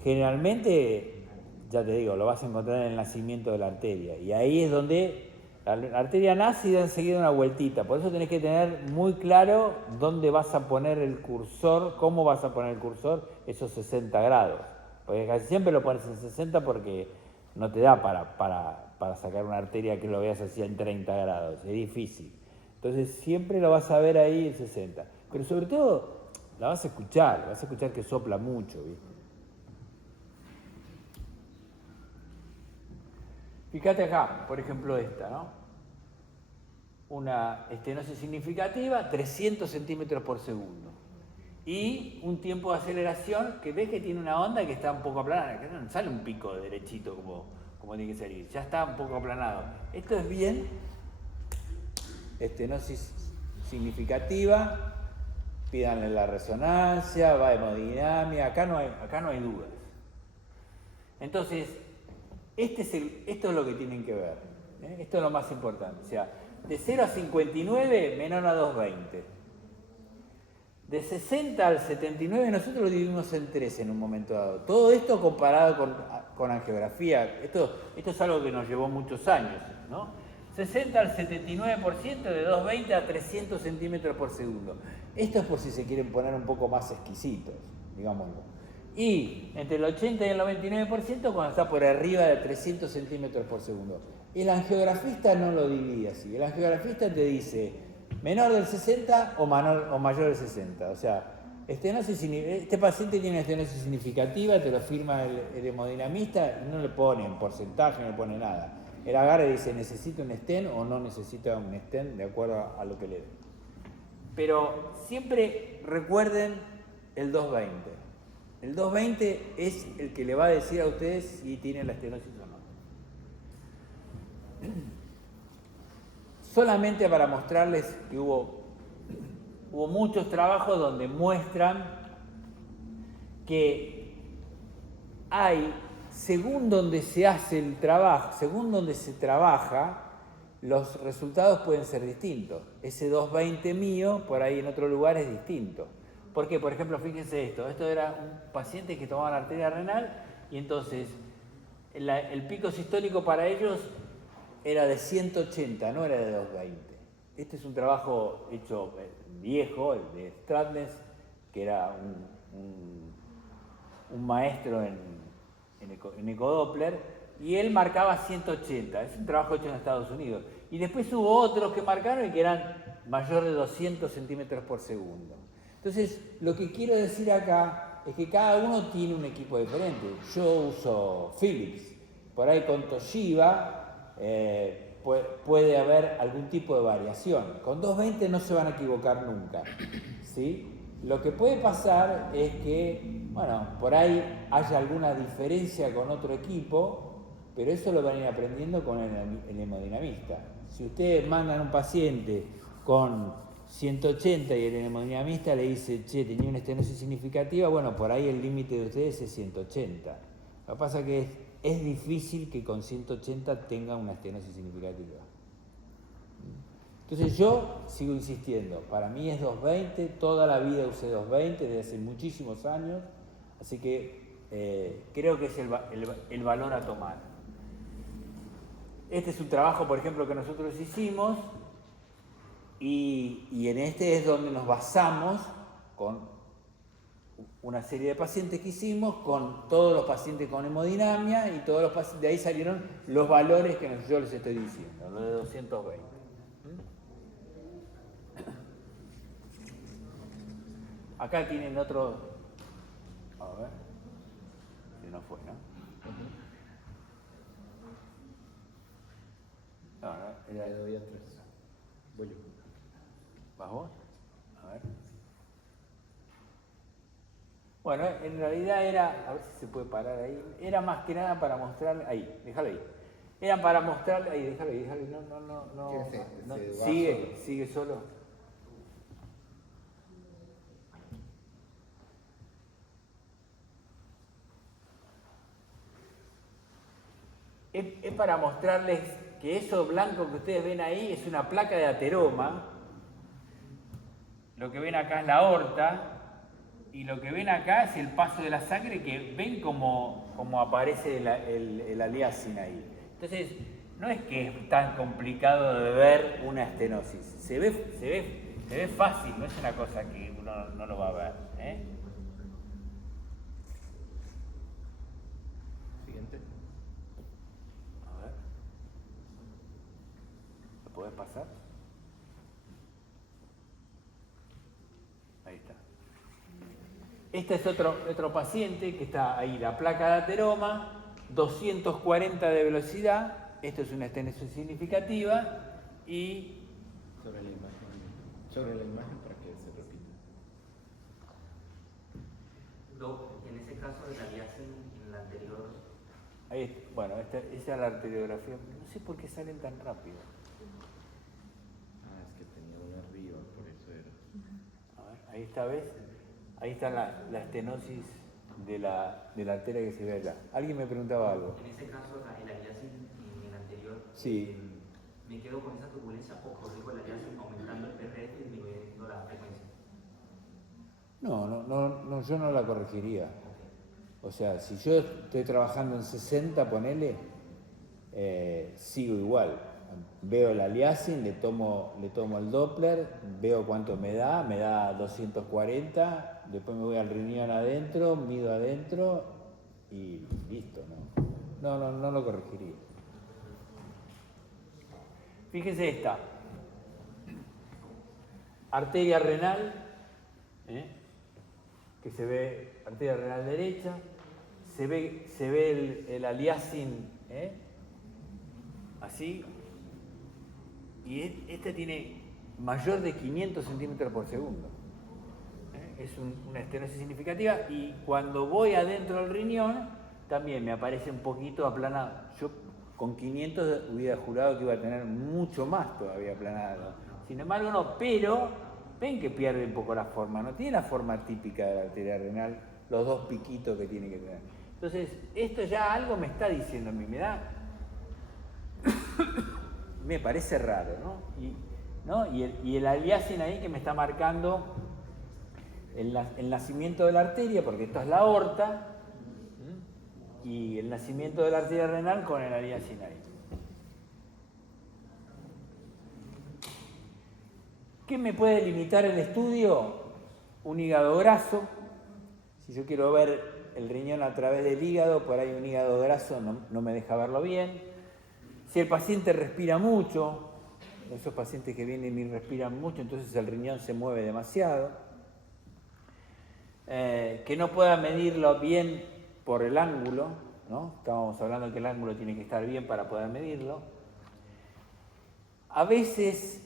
Generalmente, ya te digo, lo vas a encontrar en el nacimiento de la arteria. Y ahí es donde la arteria nace y da enseguida una vueltita. Por eso tenés que tener muy claro dónde vas a poner el cursor, cómo vas a poner el cursor esos 60 grados. Porque casi siempre lo pones en 60 porque no te da para sacar una arteria que lo veas así en 30 grados. Es difícil. Entonces siempre lo vas a ver ahí en 60. Pero sobre todo la vas a escuchar que sopla mucho, ¿viste? Fíjate acá, por ejemplo esta, ¿no? Una estenosis significativa, 300 centímetros por segundo. y un tiempo de aceleración que ves que tiene una onda que está un poco aplanada, que no sale un pico derechito como tiene que salir, ya está un poco aplanado. Esto es bien estenosis significativa, pídanle la resonancia, va hemodinamia, acá no hay dudas. Entonces, esto es lo que tienen que ver, ¿eh? Esto es lo más importante, o sea, de 0 a 59 menor a 220. De 60 al 79 nosotros lo dividimos en 3 en un momento dado. Todo esto comparado con angiografía, esto es algo que nos llevó muchos años, ¿no? 60 al 79% de 220 a 300 centímetros por segundo. Esto es por si se quieren poner un poco más exquisitos, digámoslo. Y entre el 80 y el 99% cuando está por arriba de 300 centímetros por segundo. El angiografista no lo divide así. El angiografista te dice menor del 60 o mayor del 60. O sea, este paciente tiene estenosis significativa, te lo firma el hemodinamista y no le pone en porcentaje, no le pone nada. Él agarra y dice, ¿necesita un stent o no necesita un stent de acuerdo a lo que le den? Pero siempre recuerden el 220. El 220 es el que le va a decir a ustedes si tienen la estenosis o no. Solamente para mostrarles que hubo muchos trabajos donde muestran que hay, según donde se hace el trabajo, según donde se trabaja, los resultados pueden ser distintos. Ese 220 mío, por ahí en otro lugar es distinto. ¿Por qué? Por ejemplo, fíjense esto era un paciente que tomaba la arteria renal y entonces el pico sistólico para ellos era de 180, no era de 220. Este es un trabajo hecho viejo, el de Stratness, que era un maestro en ecodoppler, y él marcaba 180. Es un trabajo hecho en Estados Unidos. Y después hubo otros que marcaron y que eran mayor de 200 centímetros por segundo. Entonces, lo que quiero decir acá es que cada uno tiene un equipo diferente. Yo uso Philips, por ahí con Toshiba puede haber algún tipo de variación. Con 220 no se van a equivocar nunca, ¿sí? Lo que puede pasar es que, bueno, por ahí haya alguna diferencia con otro equipo, pero eso lo van a ir aprendiendo con el hemodinamista. Si ustedes mandan un paciente con 180 y el hemodinamista le dice, che, tenía una estenosis significativa, bueno, por ahí el límite de ustedes es 180. Lo que pasa es que es difícil que con 180 tenga una estenosis significativa. Entonces yo sigo insistiendo, para mí es 220, toda la vida usé 220 desde hace muchísimos años, así que creo que es el valor a tomar. Este es un trabajo, por ejemplo, que nosotros hicimos, y en este es donde nos basamos con una serie de pacientes que hicimos, con todos los pacientes con hemodinamia, y todos los pacientes, de ahí salieron los valores que yo les estoy diciendo, los de 220. Acá tienen otro, a ver, si no fue, ¿no? No, era Le doy atrás. Voy yo. ¿Vas vos? A ver. Bueno, en realidad era, a ver si se puede parar ahí, era más que nada para mostrarle, ahí, déjalo ahí. Era para mostrarle, ahí, déjalo ahí, no. Sigue solo. Es para mostrarles que eso blanco que ustedes ven ahí es una placa de ateroma. Lo que ven acá es la aorta. Y lo que ven acá es el paso de la sangre, que ven como aparece el aliasin ahí. Entonces, no es que es tan complicado de ver una estenosis. Se ve fácil, no es una cosa que uno no lo va a ver, ¿eh? Siguiente. A ver. ¿Lo podés pasar? Ahí está. Este es otro paciente que está ahí, la placa de ateroma, 240 de velocidad, esto es una estenosis significativa y... Sobre la imagen para que se repita. Doc, en ese caso de la liasin, en la anterior, Bueno, esa es la arteriografía. No sé por qué salen tan rápido. Ah, es que tenía una arriba, por eso era. A ver, ahí está, ¿ves? Ahí está la estenosis de la arteria que se ve acá. Alguien me preguntaba algo. en ese caso, en la liasin, en el anterior, Sí. me quedo con esa turbulencia o corrijo la liasin aumentando el PRF y disminuyendo la frecuencia. No, yo no la corregiría. O sea, si yo estoy trabajando en 60, ponele, sigo igual. Veo la liasin, le tomo el Doppler, veo cuánto me da 240, después me voy al riñón adentro, mido adentro y listo, no lo corregiría. Fíjese esta, arteria renal, que se ve, arteria renal derecha, se ve el aliasin, así, y esta tiene mayor de 500 centímetros por segundo. Es una estenosis significativa, y cuando voy adentro del riñón también me aparece un poquito aplanado. Yo con 500 hubiera jurado que iba a tener mucho más todavía aplanado. Sin embargo no, pero ven que pierde un poco la forma, no tiene la forma típica de la arteria renal, los dos piquitos que tiene que tener. Entonces, esto ya algo me está diciendo a mí, me parece raro, ¿no? Y el aliasin ahí que me está marcando el nacimiento de la arteria, porque esto es la aorta, y el nacimiento de la arteria renal con el aliasin ahí. ¿Qué me puede limitar el estudio? Un hígado graso. Si yo quiero ver el riñón a través del hígado, por ahí un hígado graso no me deja verlo bien. Si el paciente respira mucho, esos pacientes que vienen y respiran mucho, entonces el riñón se mueve demasiado. Que no pueda medirlo bien por el ángulo, ¿no? Estábamos hablando de que el ángulo tiene que estar bien para poder medirlo. A veces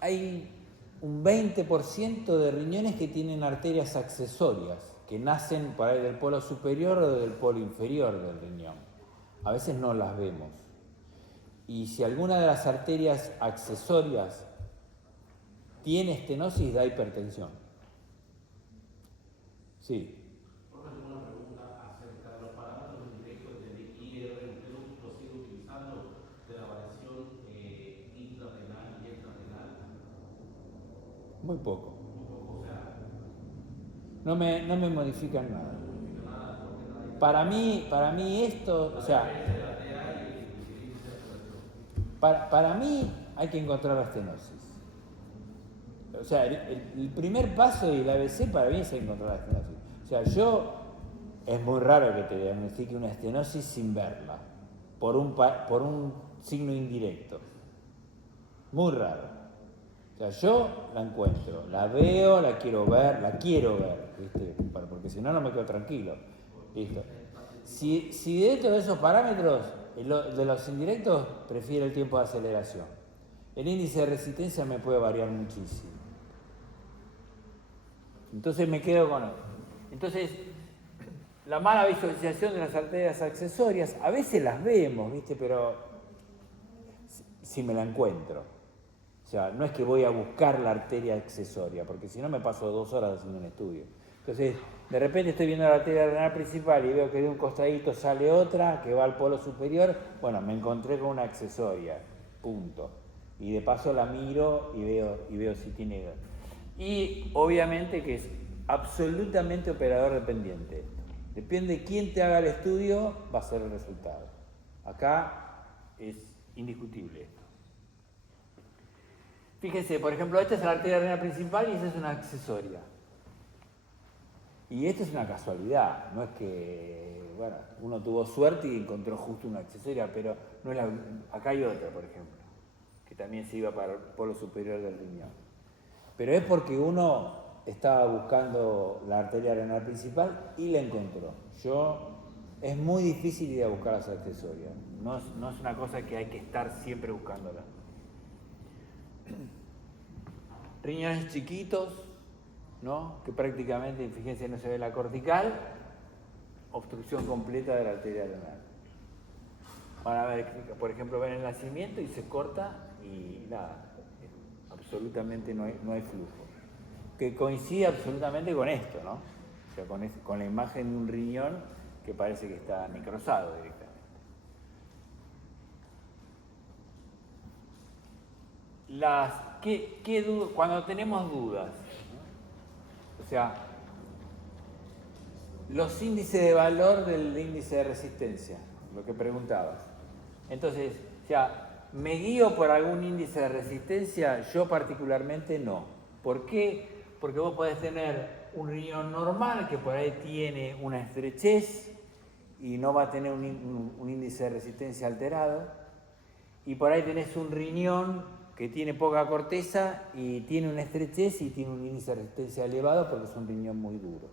hay un 20% de riñones que tienen arterias accesorias, que nacen por ahí del polo superior o del polo inferior del riñón. A veces no las vemos. Y si alguna de las arterias accesorias tiene estenosis, da hipertensión. Sí. ¿Alguna pregunta acerca de los parámetros indirectos del IR? ¿Usted lo sigue utilizando de la variación intrarenal y extrarenal? Muy poco. O sea, No me modifican nada. Para mí esto, o sea, para mí hay que encontrar la estenosis. O sea, el primer paso del ABC para mí es encontrar la estenosis. O sea, es muy raro que te diagnostique una estenosis sin verla, por un signo indirecto. Muy raro. O sea, yo la encuentro, la veo, la quiero ver, ¿viste? Porque si no, no me quedo tranquilo. Listo. Si dentro de esos parámetros, de los indirectos, prefiero el tiempo de aceleración. El índice de resistencia me puede variar muchísimo. Entonces me quedo con... Entonces, la mala visualización de las arterias accesorias, a veces las vemos, ¿viste? Pero si me la encuentro. O sea, no es que voy a buscar la arteria accesoria, porque si no me paso 2 horas haciendo un estudio. Entonces, de repente estoy viendo la arteria renal principal y veo que de un costadito sale otra que va al polo superior. Bueno, me encontré con una accesoria, punto. Y de paso la miro y veo si tiene... Y obviamente que es absolutamente operador dependiente. Depende de quién te haga el estudio, va a ser el resultado. Acá es indiscutible esto. Fíjense, por ejemplo, esta es la arteria renal principal y esta es una accesoria. Y esto es una casualidad, no es que, bueno, uno tuvo suerte y encontró justo una accesoria, pero no es acá hay otra, por ejemplo, que también se iba para el polo superior del riñón. Pero es porque uno estaba buscando la arteria renal principal y la encontró. Es muy difícil ir a buscar las accesorias, no es una cosa que hay que estar siempre buscándola. Riñones chiquitos, ¿no? Que prácticamente, fíjense, no se ve la cortical, obstrucción completa de la arteria renal. Van a ver, por ejemplo, ven el nacimiento y se corta y nada, absolutamente no hay flujo. Que coincide absolutamente con esto, ¿no? O sea, con la imagen de un riñón que parece que está necrosado directamente. Cuando tenemos dudas, ¿no? O sea, los índices de valor del índice de resistencia, lo que preguntabas. Entonces, o sea, ¿me guío por algún índice de resistencia? Yo particularmente no. ¿Por qué? Porque vos podés tener un riñón normal que por ahí tiene una estrechez y no va a tener un índice de resistencia alterado. Y por ahí tenés un riñón que tiene poca corteza y tiene una estrechez y tiene un índice de resistencia elevado porque es un riñón muy duro.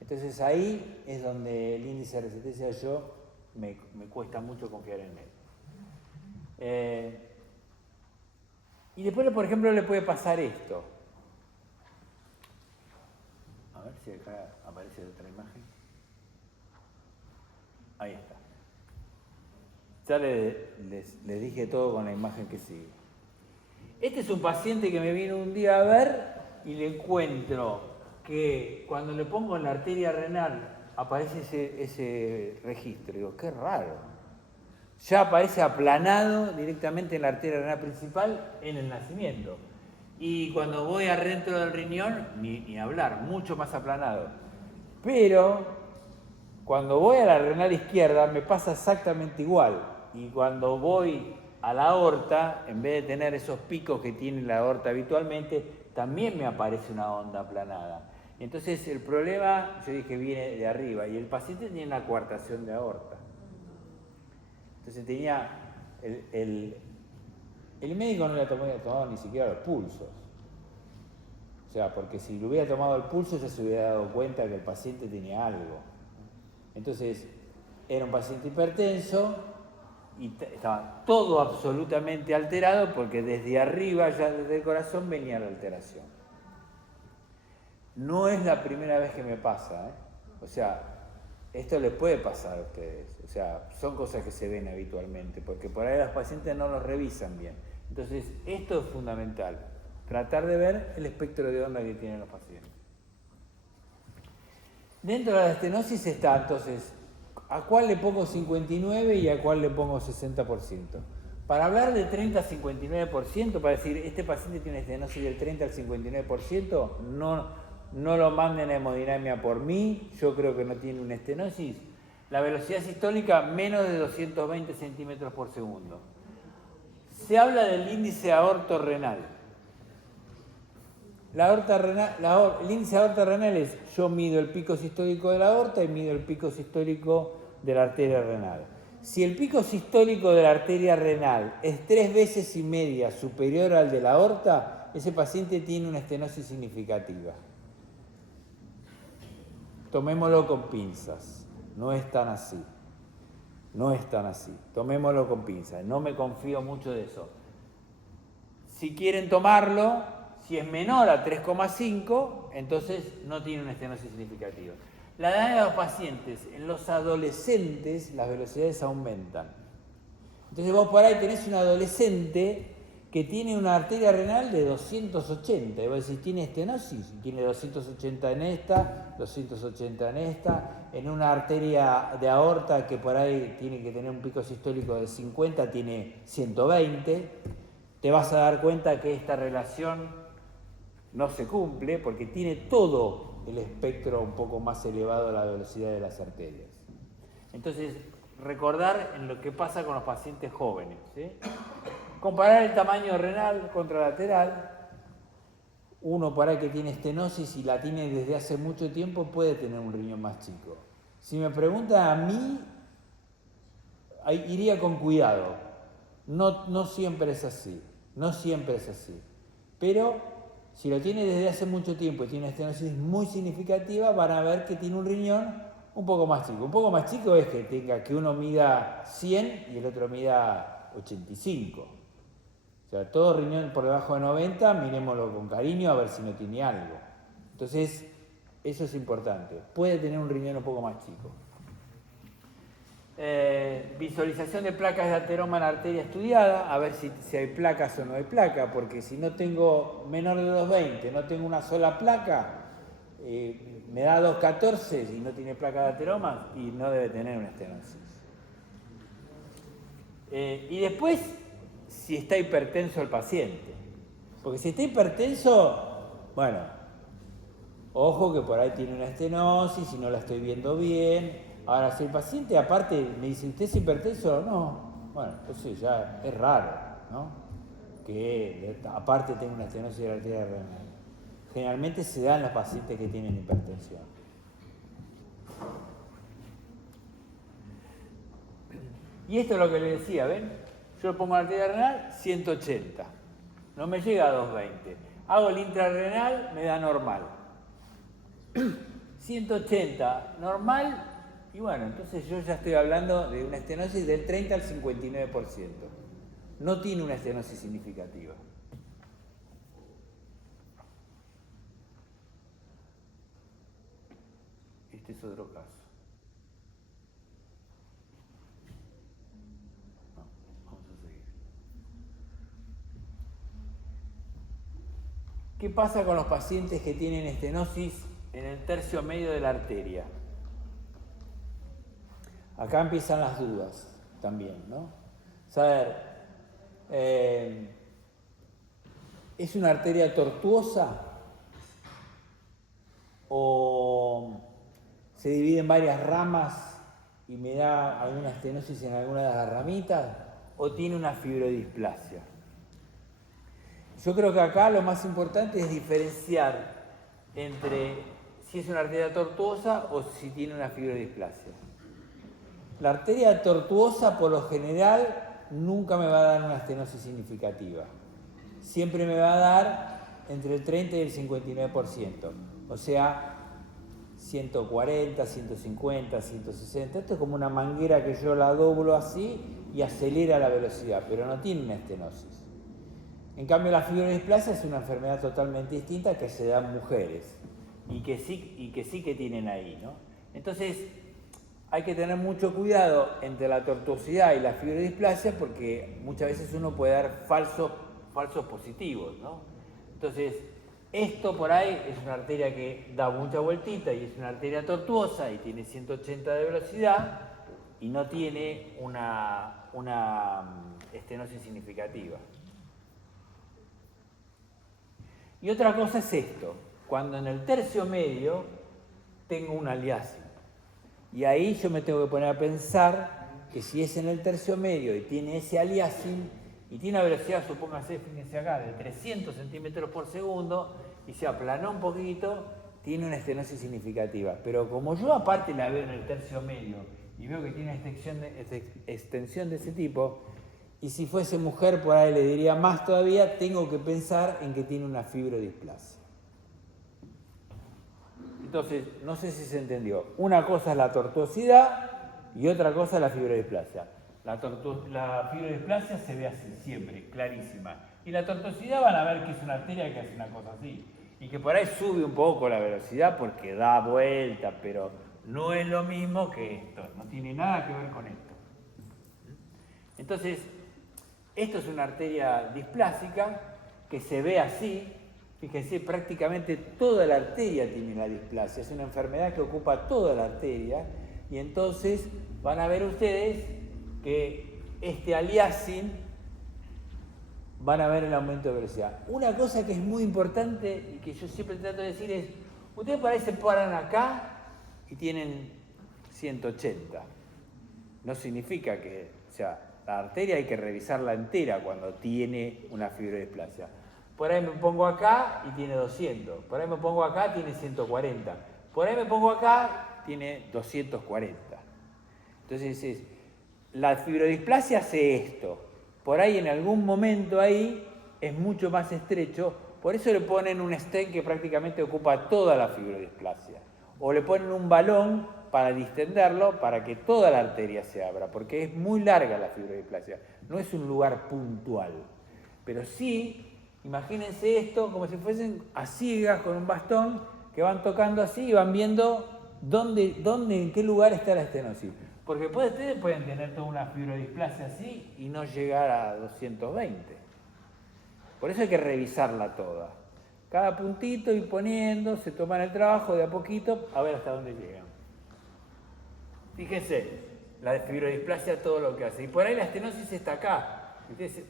Entonces ahí es donde el índice de resistencia me cuesta mucho confiar en él. Y después, por ejemplo, le puede pasar esto. A ver si acá aparece otra imagen. Ahí está. Ya les dije todo con la imagen que sigue. Este es un paciente que me vino un día a ver y le encuentro que cuando le pongo en la arteria renal aparece ese registro. Digo, qué raro. Ya aparece aplanado directamente en la arteria renal principal en el nacimiento. Y cuando voy adentro del riñón, ni hablar, mucho más aplanado. Pero cuando voy a la renal izquierda me pasa exactamente igual. Y cuando voy a la aorta, en vez de tener esos picos que tiene la aorta habitualmente, también me aparece una onda aplanada. Entonces el problema, yo dije, viene de arriba y el paciente tiene una coartación de aorta. Entonces tenía, el médico no le había tomado ni siquiera los pulsos. O sea, porque si le hubiera tomado el pulso ya se hubiera dado cuenta que el paciente tenía algo. Entonces era un paciente hipertenso y estaba todo absolutamente alterado porque desde arriba, ya desde el corazón, venía la alteración. No es la primera vez que me pasa, ¿eh? O sea, esto les puede pasar a ustedes. O sea, son cosas que se ven habitualmente, porque por ahí los pacientes no los revisan bien. Entonces, esto es fundamental. Tratar de ver el espectro de onda que tienen los pacientes. Dentro de la estenosis está, entonces, ¿a cuál le pongo 59 y a cuál le pongo 60%? Para hablar de 30 a 59%, para decir, este paciente tiene estenosis del 30 al 59%, no lo manden a hemodinamia por mí, yo creo que no tiene una estenosis. La velocidad sistólica menos de 220 centímetros por segundo. Se habla del índice aortorrenal. El índice aortorrenal es, yo mido el pico sistólico de la aorta y mido el pico sistólico de la arteria renal. Si el pico sistólico de la arteria renal es 3 veces y media superior al de la aorta, ese paciente tiene una estenosis significativa. Tomémoslo con pinzas, no es tan así. No es tan así, tomémoslo con pinzas, no me confío mucho de eso. Si quieren tomarlo, si es menor a 3,5, entonces no tiene una estenosis significativa. La edad de los pacientes, en los adolescentes, las velocidades aumentan. Entonces vos por ahí tenés un adolescente que tiene una arteria renal de 280, y vos decís, ¿tiene estenosis? Tiene 280 en esta, 280 en esta, en una arteria de aorta que por ahí tiene que tener un pico sistólico de 50, tiene 120, te vas a dar cuenta que esta relación no se cumple porque tiene todo el espectro un poco más elevado a la velocidad de las arterias. Entonces, recordar en lo que pasa con los pacientes jóvenes, ¿sí? Comparar el tamaño renal contralateral. Uno por ahí que tiene estenosis y la tiene desde hace mucho tiempo puede tener un riñón más chico. Si me pregunta a mí, iría con cuidado. No siempre es así. No siempre es así. Pero si lo tiene desde hace mucho tiempo y tiene una estenosis muy significativa, van a ver que tiene un riñón un poco más chico. Un poco más chico es que uno mida 100 y el otro mida 85. O sea, todo riñón por debajo de 90, miremoslo con cariño a ver si no tiene algo. Entonces, eso es importante. Puede tener un riñón un poco más chico. Visualización de placas de ateroma en arteria estudiada, a ver si hay placas o no hay placas, porque si no tengo menor de 2,20, no tengo una sola placa, me da 2,14 y no tiene placa de ateroma y no debe tener una estenosis. Y después, si está hipertenso el paciente. Porque si está hipertenso, bueno, ojo que por ahí tiene una estenosis y no la estoy viendo bien. Ahora, si el paciente aparte me dice, ¿usted es hipertenso o no? Bueno, entonces ya es raro, ¿no? Que aparte tenga una estenosis de la arteria renal. Generalmente se dan los pacientes que tienen hipertensión. Y esto es lo que les decía, ¿ven? Yo pongo la arteria renal 180, no me llega a 220. Hago el intrarrenal, me da normal. 180, normal, y bueno, entonces yo ya estoy hablando de una estenosis del 30 al 59%. No tiene una estenosis significativa. Este es otro caso. Vamos a seguir. ¿Qué pasa con los pacientes que tienen estenosis en el tercio medio de la arteria? Acá empiezan las dudas también, ¿no? Saber, ¿es una arteria tortuosa o se divide en varias ramas y me da alguna estenosis en alguna de las ramitas, o tiene una fibrodisplasia? Yo creo que acá lo más importante es diferenciar entre si es una arteria tortuosa o si tiene una fibrodisplasia. La arteria tortuosa, por lo general, nunca me va a dar una estenosis significativa. Siempre me va a dar entre el 30 y el 59%. O sea, 140, 150, 160. Esto es como una manguera que yo la doblo así y acelera la velocidad, pero no tiene una estenosis. En cambio, la fibrodisplasia es una enfermedad totalmente distinta que se da en mujeres y que sí que tienen ahí, ¿no? Entonces, hay que tener mucho cuidado entre la tortuosidad y la fibrodisplasia porque muchas veces uno puede dar falsos positivos, ¿no? Entonces, esto por ahí es una arteria que da mucha vueltita y es una arteria tortuosa y tiene 180 de velocidad y no tiene una estenosis significativa. Y otra cosa es esto, cuando en el tercio medio tengo un aliasing. Y ahí yo me tengo que poner a pensar que si es en el tercio medio y tiene ese aliasing y tiene una velocidad, supóngase, fíjense acá, de 300 centímetros por segundo y se aplanó un poquito, tiene una estenosis significativa. Pero como yo aparte la veo en el tercio medio y veo que tiene extensión de ese tipo, y si fuese mujer por ahí le diría más todavía, tengo que pensar en que tiene una fibrodisplasia. Entonces, no sé si se entendió. Una cosa es la tortuosidad y otra cosa es la fibrodisplasia. La fibrodisplasia se ve así, siempre, clarísima. Y la tortuosidad van a ver que es una arteria que hace una cosa así. Y que por ahí sube un poco la velocidad porque da vuelta, pero no es lo mismo que esto. No tiene nada que ver con esto. Entonces, esto es una arteria displásica que se ve así. Fíjense, prácticamente toda la arteria tiene la displasia. Es una enfermedad que ocupa toda la arteria. Y entonces van a ver ustedes que este aliasing van a ver el aumento de velocidad. Una cosa que es muy importante y que yo siempre trato de decir es, ustedes por ahí se paran acá y tienen 180. No significa que, o sea, la arteria hay que revisarla entera cuando tiene una fibrodisplasia. Por ahí me pongo acá y tiene 200. Por ahí me pongo acá, tiene 140. Por ahí me pongo acá, tiene 240. Entonces, la fibrodisplasia hace esto. Por ahí en algún momento ahí es mucho más estrecho. Por eso le ponen un stent que prácticamente ocupa toda la fibrodisplasia. O le ponen un balón para distenderlo, para que toda la arteria se abra. Porque es muy larga la fibrodisplasia. No es un lugar puntual. Pero sí... Imagínense esto como si fuesen a ciegas con un bastón que que van tocando así y van viendo en qué lugar está la estenosis. Porque ustedes pueden tener toda una fibrodisplasia así y no llegar a 220. Por eso hay que revisarla toda. Cada puntito y poniendo, se toman el trabajo de a poquito a ver hasta dónde llegan. Fíjense, la de fibrodisplasia todo lo que hace. Y por ahí la estenosis está acá. Ustedes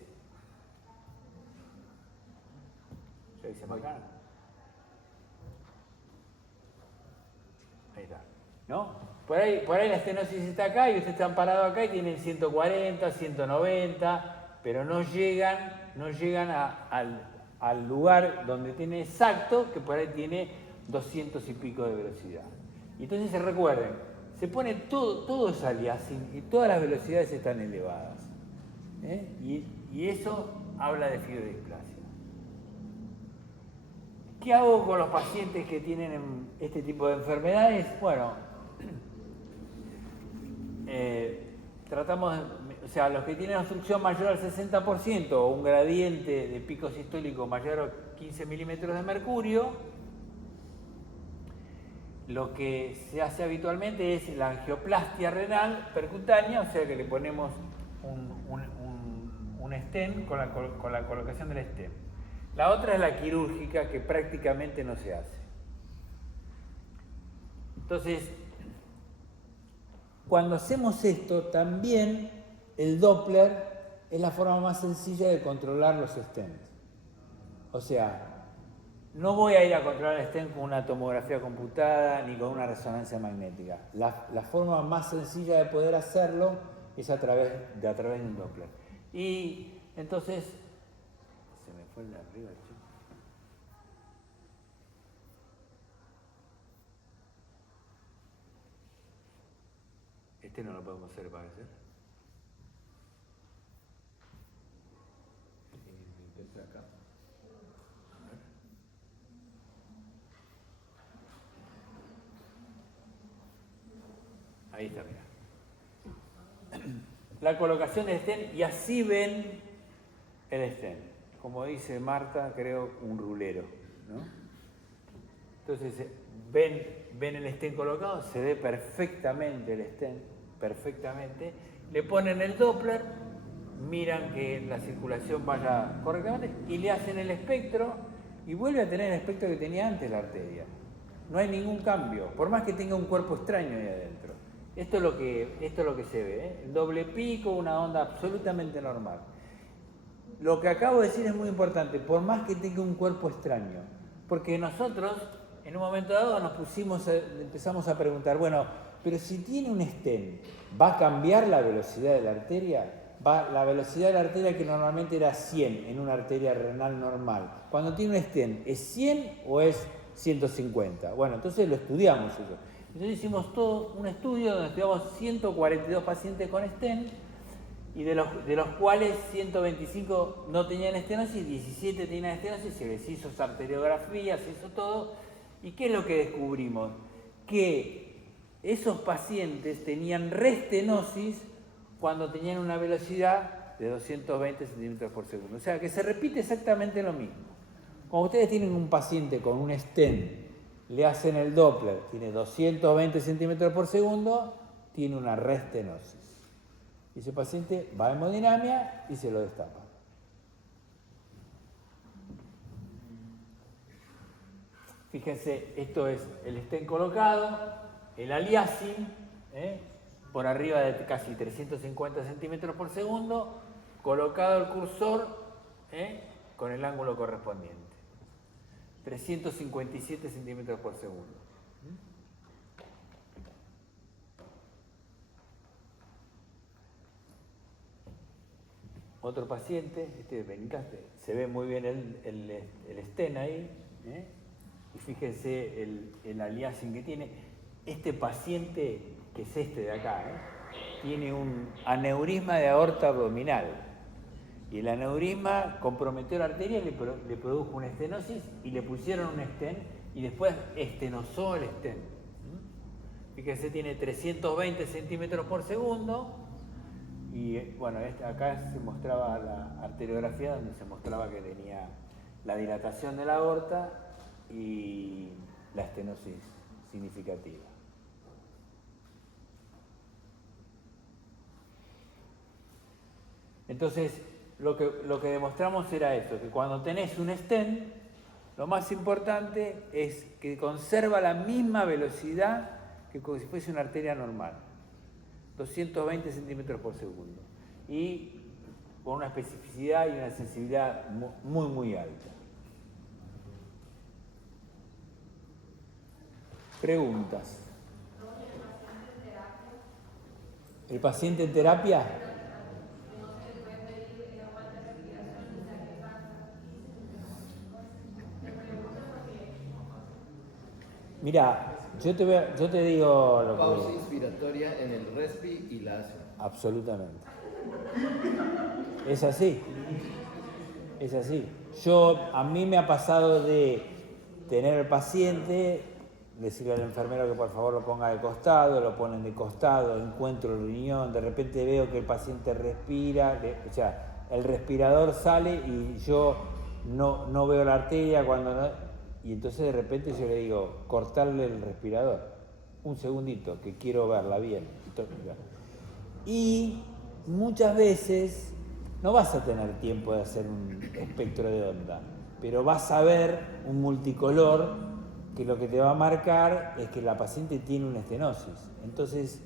¿se dice acá? Ahí está. ¿No? Por ahí la estenosis está acá y ustedes están parados acá y tienen 140, 190, pero no llegan al lugar donde tiene exacto, que por ahí tiene 200 y pico de velocidad. Y entonces se recuerden, se pone todo es aliasing y todas las velocidades están elevadas. Y eso habla de fibrodisplasia. ¿Qué hago con los pacientes que tienen este tipo de enfermedades? Bueno, los que tienen obstrucción mayor al 60% o un gradiente de pico sistólico mayor a 15 milímetros de mercurio, lo que se hace habitualmente es la angioplastia renal percutánea, o sea que le ponemos un stent con la colocación del stent. La otra es la quirúrgica, que prácticamente no se hace. Entonces, cuando hacemos esto, también el Doppler es la forma más sencilla de controlar los stents. O sea, no voy a ir a controlar el stent con una tomografía computada ni con una resonancia magnética. La forma más sencilla de poder hacerlo es a través de un Doppler. Y entonces, se me fue el de arriba, chico. Este no lo podemos hacer, parece. Acá. Ahí está, mira. La colocación del stent, y así ven el stent. Como dice Marta, creo un rulero, ¿no? Entonces, ven el stent colocado, se ve perfectamente el stent, perfectamente. Le ponen el Doppler, miran que la circulación vaya correctamente y le hacen el espectro y vuelve a tener el espectro que tenía antes la arteria. No hay ningún cambio, por más que tenga un cuerpo extraño ahí adentro. Esto es lo que se ve, ¿eh? El doble pico, una onda absolutamente normal. Lo que acabo de decir es muy importante, por más que tenga un cuerpo extraño, porque nosotros en un momento dado empezamos a preguntar, bueno, pero si tiene un stent, ¿va a cambiar la velocidad de la arteria? La velocidad de la arteria, que normalmente era 100 en una arteria renal normal, cuando tiene un stent, ¿es 100 o es 150? Bueno, entonces lo estudiamos eso. Entonces hicimos todo un estudio donde estudiamos 142 pacientes con stent, y de los cuales 125 no tenían estenosis, 17 tenían estenosis, se les hizo arteriografía, se hizo todo. ¿Y qué es lo que descubrimos? Que esos pacientes tenían restenosis cuando tenían una velocidad de 220 centímetros por segundo. O sea, que se repite exactamente lo mismo. Cuando ustedes tienen un paciente con un stent, le hacen el Doppler, tiene 220 centímetros por segundo, tiene una restenosis. Y ese paciente va a hemodinamia y se lo destapa. Fíjense, esto es el stent colocado, el aliasing, por arriba de casi 350 centímetros por segundo, colocado el cursor con el ángulo correspondiente. 357 centímetros por segundo. Otro paciente, se ve muy bien el stent ahí, y fíjense el aliasing que tiene. Este paciente, que es este de acá, tiene un aneurisma de aorta abdominal, y el aneurisma comprometió la arteria, le produjo una estenosis y le pusieron un stent y después estenosó el stent. Fíjense, tiene 320 centímetros por segundo. Y bueno, acá se mostraba la arteriografía donde se mostraba que tenía la dilatación de la aorta y la estenosis significativa. Entonces, lo que demostramos era esto, que cuando tenés un stent, lo más importante es que conserva la misma velocidad que como si fuese una arteria normal, 220 centímetros por segundo, y con una especificidad y una sensibilidad muy, muy alta. Preguntas. ¿El paciente en terapia? Mira, yo te digo lo que... Pausa inspiratoria en el respi y la hace. Absolutamente. Es así. Es así. A mí me ha pasado de tener al paciente, decirle al enfermero que por favor lo ponga de costado, lo ponen de costado, encuentro el riñón, de repente veo que el paciente respira, o sea, el respirador sale y yo no veo la arteria cuando no... Y entonces de repente yo le digo, cortarle el respirador, un segundito, que quiero verla bien. Y muchas veces no vas a tener tiempo de hacer un espectro de onda, pero vas a ver un multicolor que lo que te va a marcar es que la paciente tiene una estenosis. Entonces,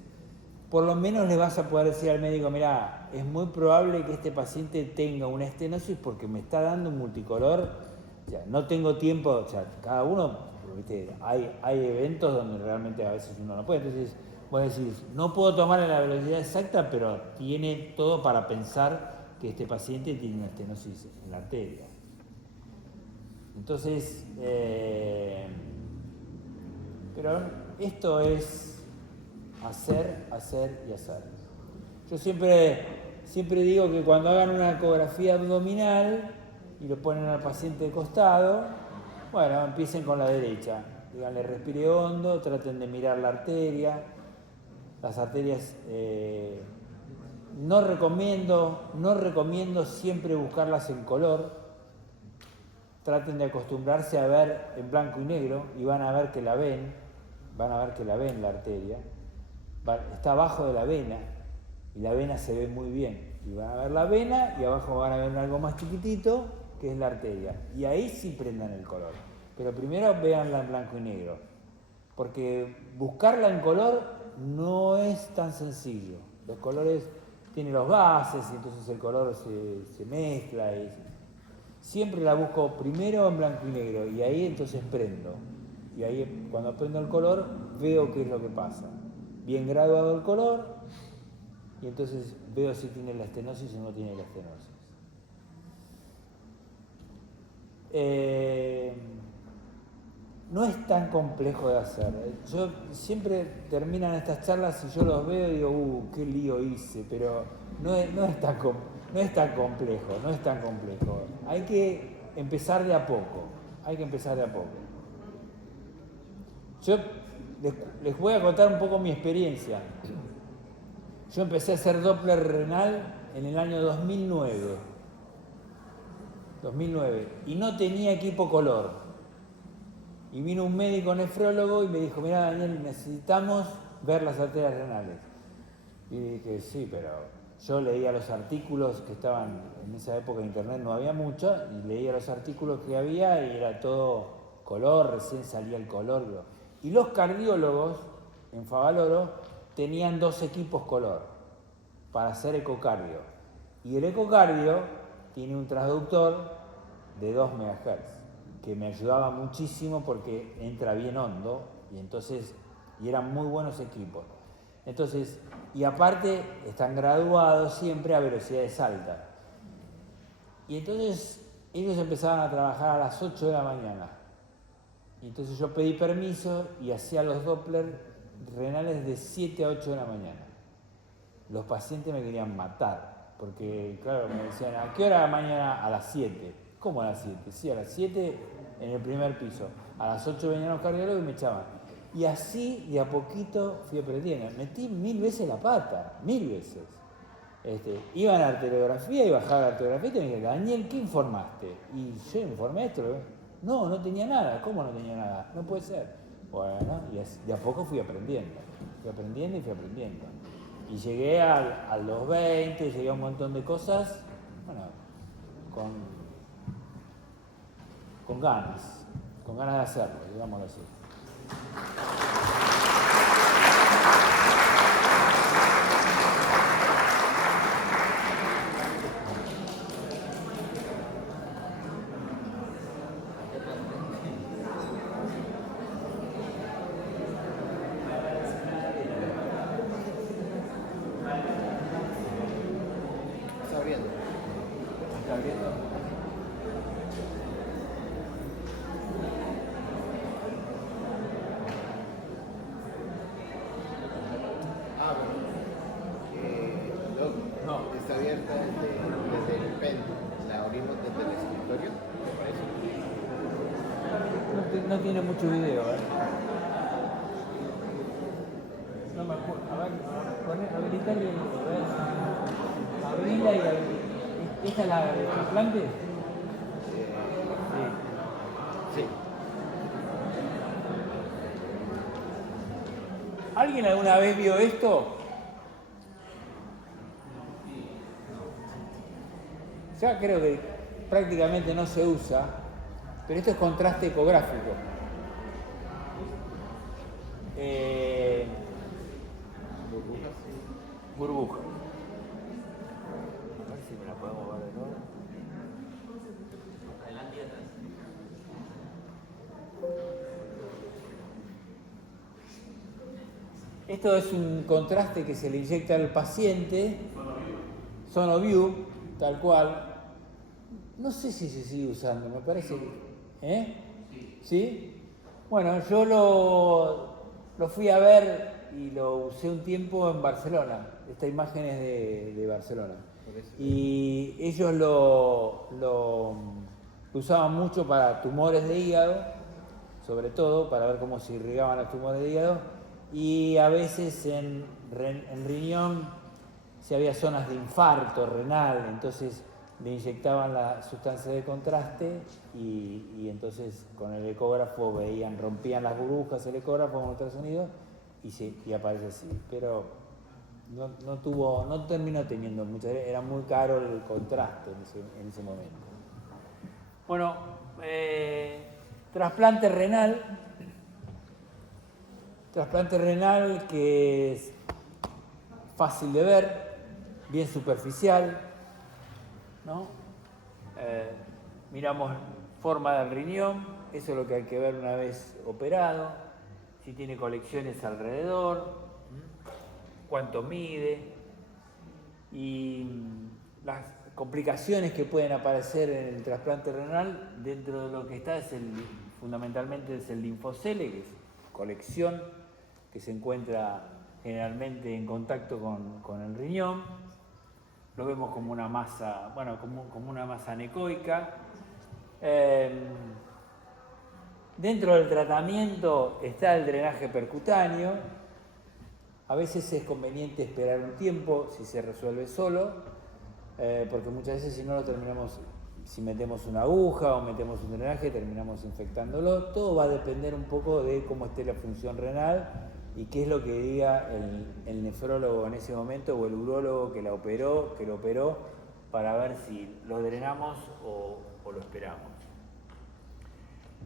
por lo menos le vas a poder decir al médico, mirá, es muy probable que este paciente tenga una estenosis porque me está dando un multicolor. O sea, no tengo tiempo, o sea, cada uno, ¿viste? Hay eventos donde realmente a veces uno no puede. Entonces, vos decís, no puedo tomar la velocidad exacta, pero tiene todo para pensar que este paciente tiene una estenosis en la arteria. Entonces, pero esto es hacer y hacer. Yo siempre digo que cuando hagan una ecografía abdominal y lo ponen al paciente de costado, bueno, empiecen con la derecha. Díganle respire hondo, traten de mirar la arteria. Las arterias, no recomiendo siempre buscarlas en color. Traten de acostumbrarse a ver en blanco y negro y van a ver que la ven la arteria. Está abajo de la vena y la vena se ve muy bien. Y van a ver la vena y abajo van a ver algo más chiquitito que es la arteria. Y ahí sí prendan el color. Pero primero véanla en blanco y negro. Porque buscarla en color no es tan sencillo. Los colores tienen los gases y entonces el color se mezcla. Y siempre la busco primero en blanco y negro y ahí entonces prendo. Y ahí cuando prendo el color veo qué es lo que pasa. Bien graduado el color y entonces veo si tiene la estenosis o no tiene la estenosis. No es tan complejo de hacer. Yo siempre terminan estas charlas y yo los veo y digo, qué lío hice, pero no es tan complejo. Hay que empezar de a poco. Yo les voy a contar un poco mi experiencia. Yo empecé a hacer Doppler renal en el año 2009 y no tenía equipo color. Y vino un médico nefrólogo y me dijo, mira Daniel, necesitamos ver las arterias renales. Y dije, sí, pero yo leía los artículos que estaban, en esa época en internet no había mucho, y leía los artículos que había y era todo color, recién salía el color. Y los cardiólogos en Favaloro tenían 2 equipos color para hacer ecocardio. Y el ecocardio tiene un transductor de 2 MHz, que me ayudaba muchísimo porque entra bien hondo y eran muy buenos equipos. Entonces, y aparte están graduados siempre a velocidades altas. Y entonces ellos empezaban a trabajar a las 8 de la mañana. Y entonces yo pedí permiso y hacía los Doppler renales de 7 a 8 de la mañana. Los pacientes me querían matar, porque claro, me decían, ¿a qué hora de la mañana? A las 7. ¿Cómo a las 7? Sí, a las 7 en el primer piso. A las 8 venían los cardiólogos y me echaban. Y así, de a poquito, fui aprendiendo. Metí 1000 veces la pata, 1000 veces. Iban a arteriografía y bajaba la arteriografía y me dijeron, Daniel, ¿qué informaste? Y yo informé esto. No, no tenía nada. ¿Cómo no tenía nada? No puede ser. Bueno, y de a poco fui aprendiendo. Fui aprendiendo y fui aprendiendo. Y llegué al 220, llegué a un montón de cosas, bueno, con ganas de hacerlo, digámoslo así. Está abriendo. ¿Está abriendo? Ah, bueno. No, está abierta desde el pen. La abrimos desde el escritorio, ¿me parece? No tiene mucho video, ¿eh? No me acuerdo. A ver, habilitarle. Abrila y ¿esta es la de trasplante? Sí. Sí. ¿Alguien alguna vez vio esto? Ya creo que prácticamente no se usa, pero esto es contraste ecográfico. Burbuja. A ver si me la podemos ver de nuevo. Adelante y atrás. Esto es un contraste que se le inyecta al paciente. Sonoview, tal cual. No sé si se sigue usando, me parece que... ¿Sí? Bueno, yo lo fui a ver y lo usé un tiempo en Barcelona. Esta imagen es de Barcelona. Y ellos lo usaban mucho para tumores de hígado, sobre todo, para ver cómo se irrigaban los tumores de hígado. Y a veces en riñón, si había zonas de infarto renal, entonces le inyectaban la sustancia de contraste y entonces con el ecógrafo veían, rompían las burbujas el ecógrafo con ultrasonido y aparece así. Pero no terminó teniendo muchas veces, era muy caro el contraste en ese momento. Bueno, trasplante renal. Trasplante renal que es fácil de ver, bien superficial, ¿no? Miramos forma del riñón, eso es lo que hay que ver una vez operado, si tiene colecciones alrededor, cuánto mide y las complicaciones que pueden aparecer en el trasplante renal. Dentro de lo que está fundamentalmente es el linfocele, que es colección que se encuentra generalmente en contacto con el riñón. Lo vemos como una masa, bueno, como una masa anecoica. Dentro del tratamiento está el drenaje percutáneo. A veces es conveniente esperar un tiempo si se resuelve solo, porque muchas veces si metemos una aguja o metemos un drenaje, terminamos infectándolo. Todo va a depender un poco de cómo esté la función renal y qué es lo que diga el nefrólogo en ese momento o el urólogo que lo operó, para ver si lo drenamos o lo esperamos.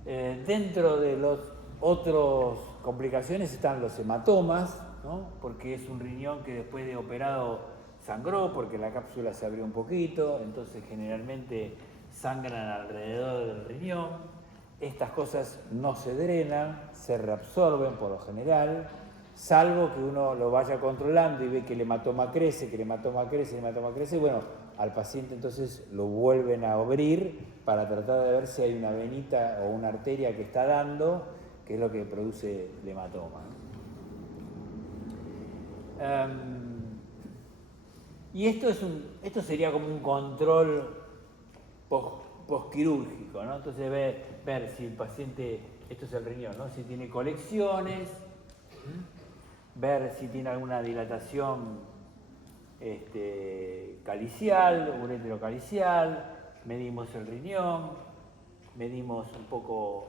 Dentro de las otras complicaciones están los hematomas, ¿no? Porque es un riñón que después de operado sangró porque la cápsula se abrió un poquito, entonces generalmente sangran alrededor del riñón. Estas cosas no se drenan, se reabsorben por lo general, salvo que uno lo vaya controlando y ve que el hematoma crece, bueno, al paciente entonces lo vuelven a abrir para tratar de ver si hay una venita o una arteria que está dando, que es lo que produce el hematoma. Y esto sería como un control posquirúrgico, ¿no? Entonces ver si el paciente, esto es el riñón, ¿no? Si tiene colecciones, ver si tiene alguna dilatación calicial, ureterocalicial, medimos el riñón, medimos un poco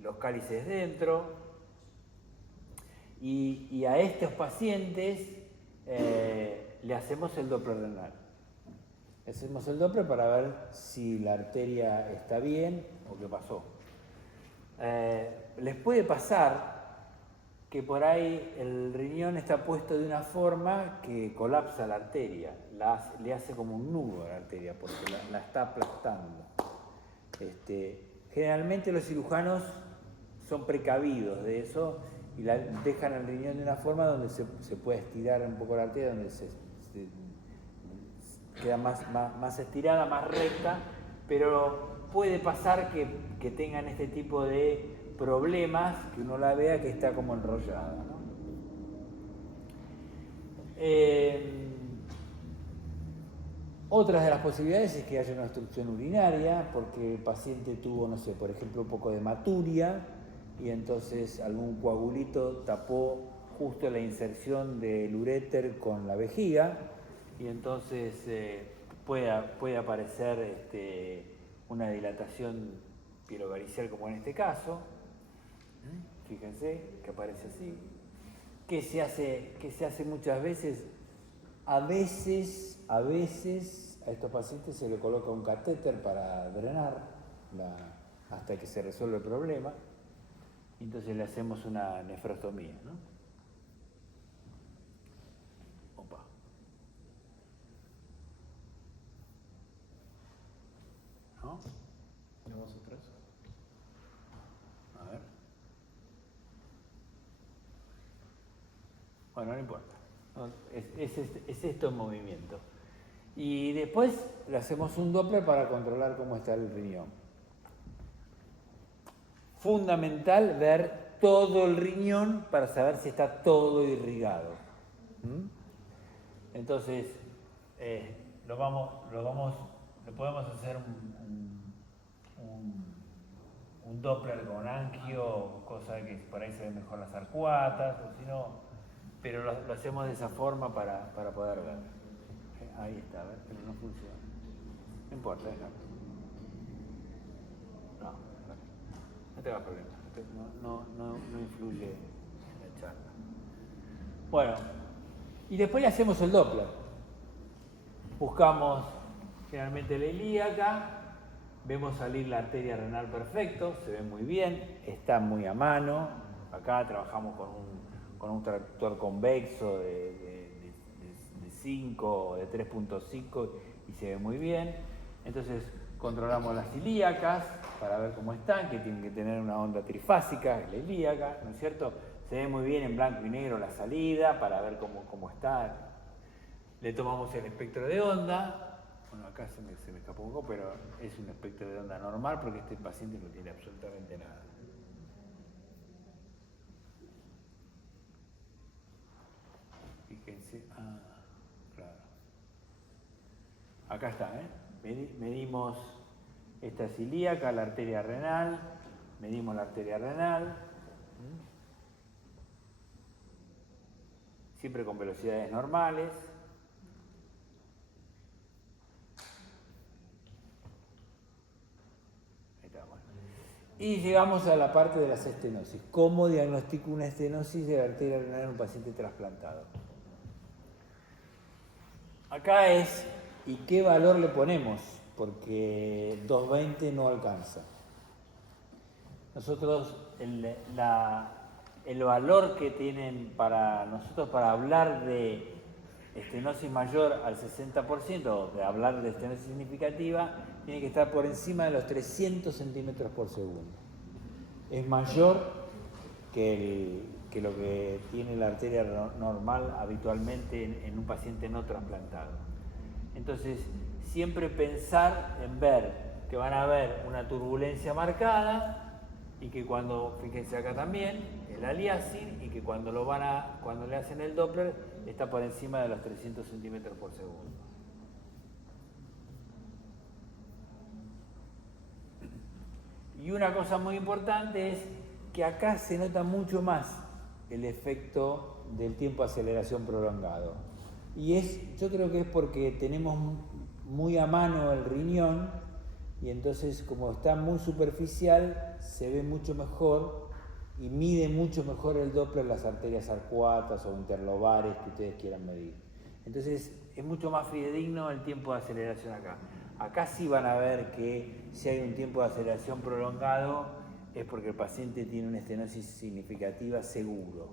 los cálices dentro, y a estos pacientes le hacemos el Doppler renal. Hacemos el Doppler para ver si la arteria está bien o qué pasó. Les puede pasar que por ahí el riñón está puesto de una forma que colapsa la arteria, le hace como un nudo a la arteria porque la está aplastando. Generalmente los cirujanos son precavidos de eso y dejan el riñón de una forma donde se puede estirar un poco la arteria, donde se queda más estirada, más recta, pero puede pasar que tengan este tipo de problemas, que uno la vea que está como enrollada, ¿no? Otras de las posibilidades es que haya una obstrucción urinaria, porque el paciente tuvo, no sé, por ejemplo, un poco de hematuria, y entonces algún coagulito tapó justo la inserción del uréter con la vejiga, y entonces puede aparecer una dilatación pilovaricial como en este caso. Fíjense que aparece así. Que se hace muchas veces. A veces a estos pacientes se le coloca un catéter para drenar hasta que se resuelve el problema. Entonces le hacemos una nefrostomía, ¿no? Opa. ¿No? ¿Tenemos otras? A ver. Bueno, no importa. No, es esto en movimiento. Y después le hacemos un Doppler para controlar cómo está el riñón. Fundamental ver todo el riñón para saber si está todo irrigado. Entonces, le podemos hacer un Doppler con angio, cosa que por ahí se ven mejor las arcuatas, o si no, pero lo hacemos de esa forma para poder ver. Ahí está, a ver, pero no funciona. No importa, déjalo. No te hagas problema, no influye en la charla. Bueno, y después le hacemos el Doppler. Buscamos generalmente la ilíaca, vemos salir la arteria renal perfecto, se ve muy bien, está muy a mano. Acá trabajamos con un tractor convexo de 5 o de 3.5 y se ve muy bien. Entonces controlamos las ilíacas para ver cómo están, que tienen que tener una onda trifásica, la ilíaca, ¿no es cierto? Se ve muy bien en blanco y negro la salida para ver cómo está. Le tomamos el espectro de onda. Bueno, acá se me escapó un poco, pero es un espectro de onda normal porque este paciente no tiene absolutamente nada. Fíjense, claro. Acá está, medimos esta es ilíaca, la arteria renal, medimos la arteria renal, siempre con velocidades normales. Ahí está, bueno. Y llegamos a la parte de las estenosis. ¿Cómo diagnostico una estenosis de la arteria renal en un paciente trasplantado? Acá es, ¿y qué valor le ponemos? Porque 220 no alcanza. Nosotros, el valor que tienen para nosotros para hablar de estenosis mayor al 60%, de hablar de estenosis significativa, tiene que estar por encima de los 300 centímetros por segundo. Es mayor que lo que tiene la arteria normal habitualmente en un paciente no trasplantado. Entonces, siempre pensar en ver que van a haber una turbulencia marcada y que cuando, fíjense acá también, el aliasing, y que cuando le hacen el Doppler está por encima de los 300 centímetros por segundo. Y una cosa muy importante es que acá se nota mucho más el efecto del tiempo de aceleración prolongado. Y yo creo que es porque tenemos muy a mano el riñón y entonces como está muy superficial se ve mucho mejor y mide mucho mejor el Doppler las arterias arcuatas o interlobares que ustedes quieran medir. Entonces es mucho más fidedigno el tiempo de aceleración acá. Acá sí van a ver que si hay un tiempo de aceleración prolongado es porque el paciente tiene una estenosis significativa seguro.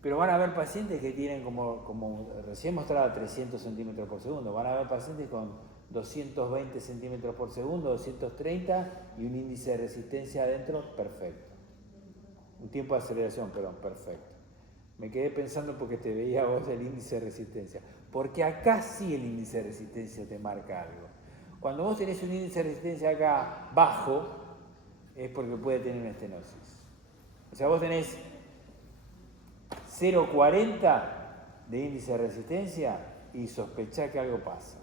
Pero van a haber pacientes que tienen como recién mostraba 300 centímetros por segundo, van a haber pacientes con 220 centímetros por segundo, 230 y un índice de resistencia adentro perfecto. Un tiempo de aceleración, perdón, perfecto. Me quedé pensando porque te veía vos el índice de resistencia. Porque acá sí el índice de resistencia te marca algo. Cuando vos tenés un índice de resistencia acá bajo, es porque puede tener una estenosis. O sea, vos tenés 0,40 de índice de resistencia y sospechá que algo pasa.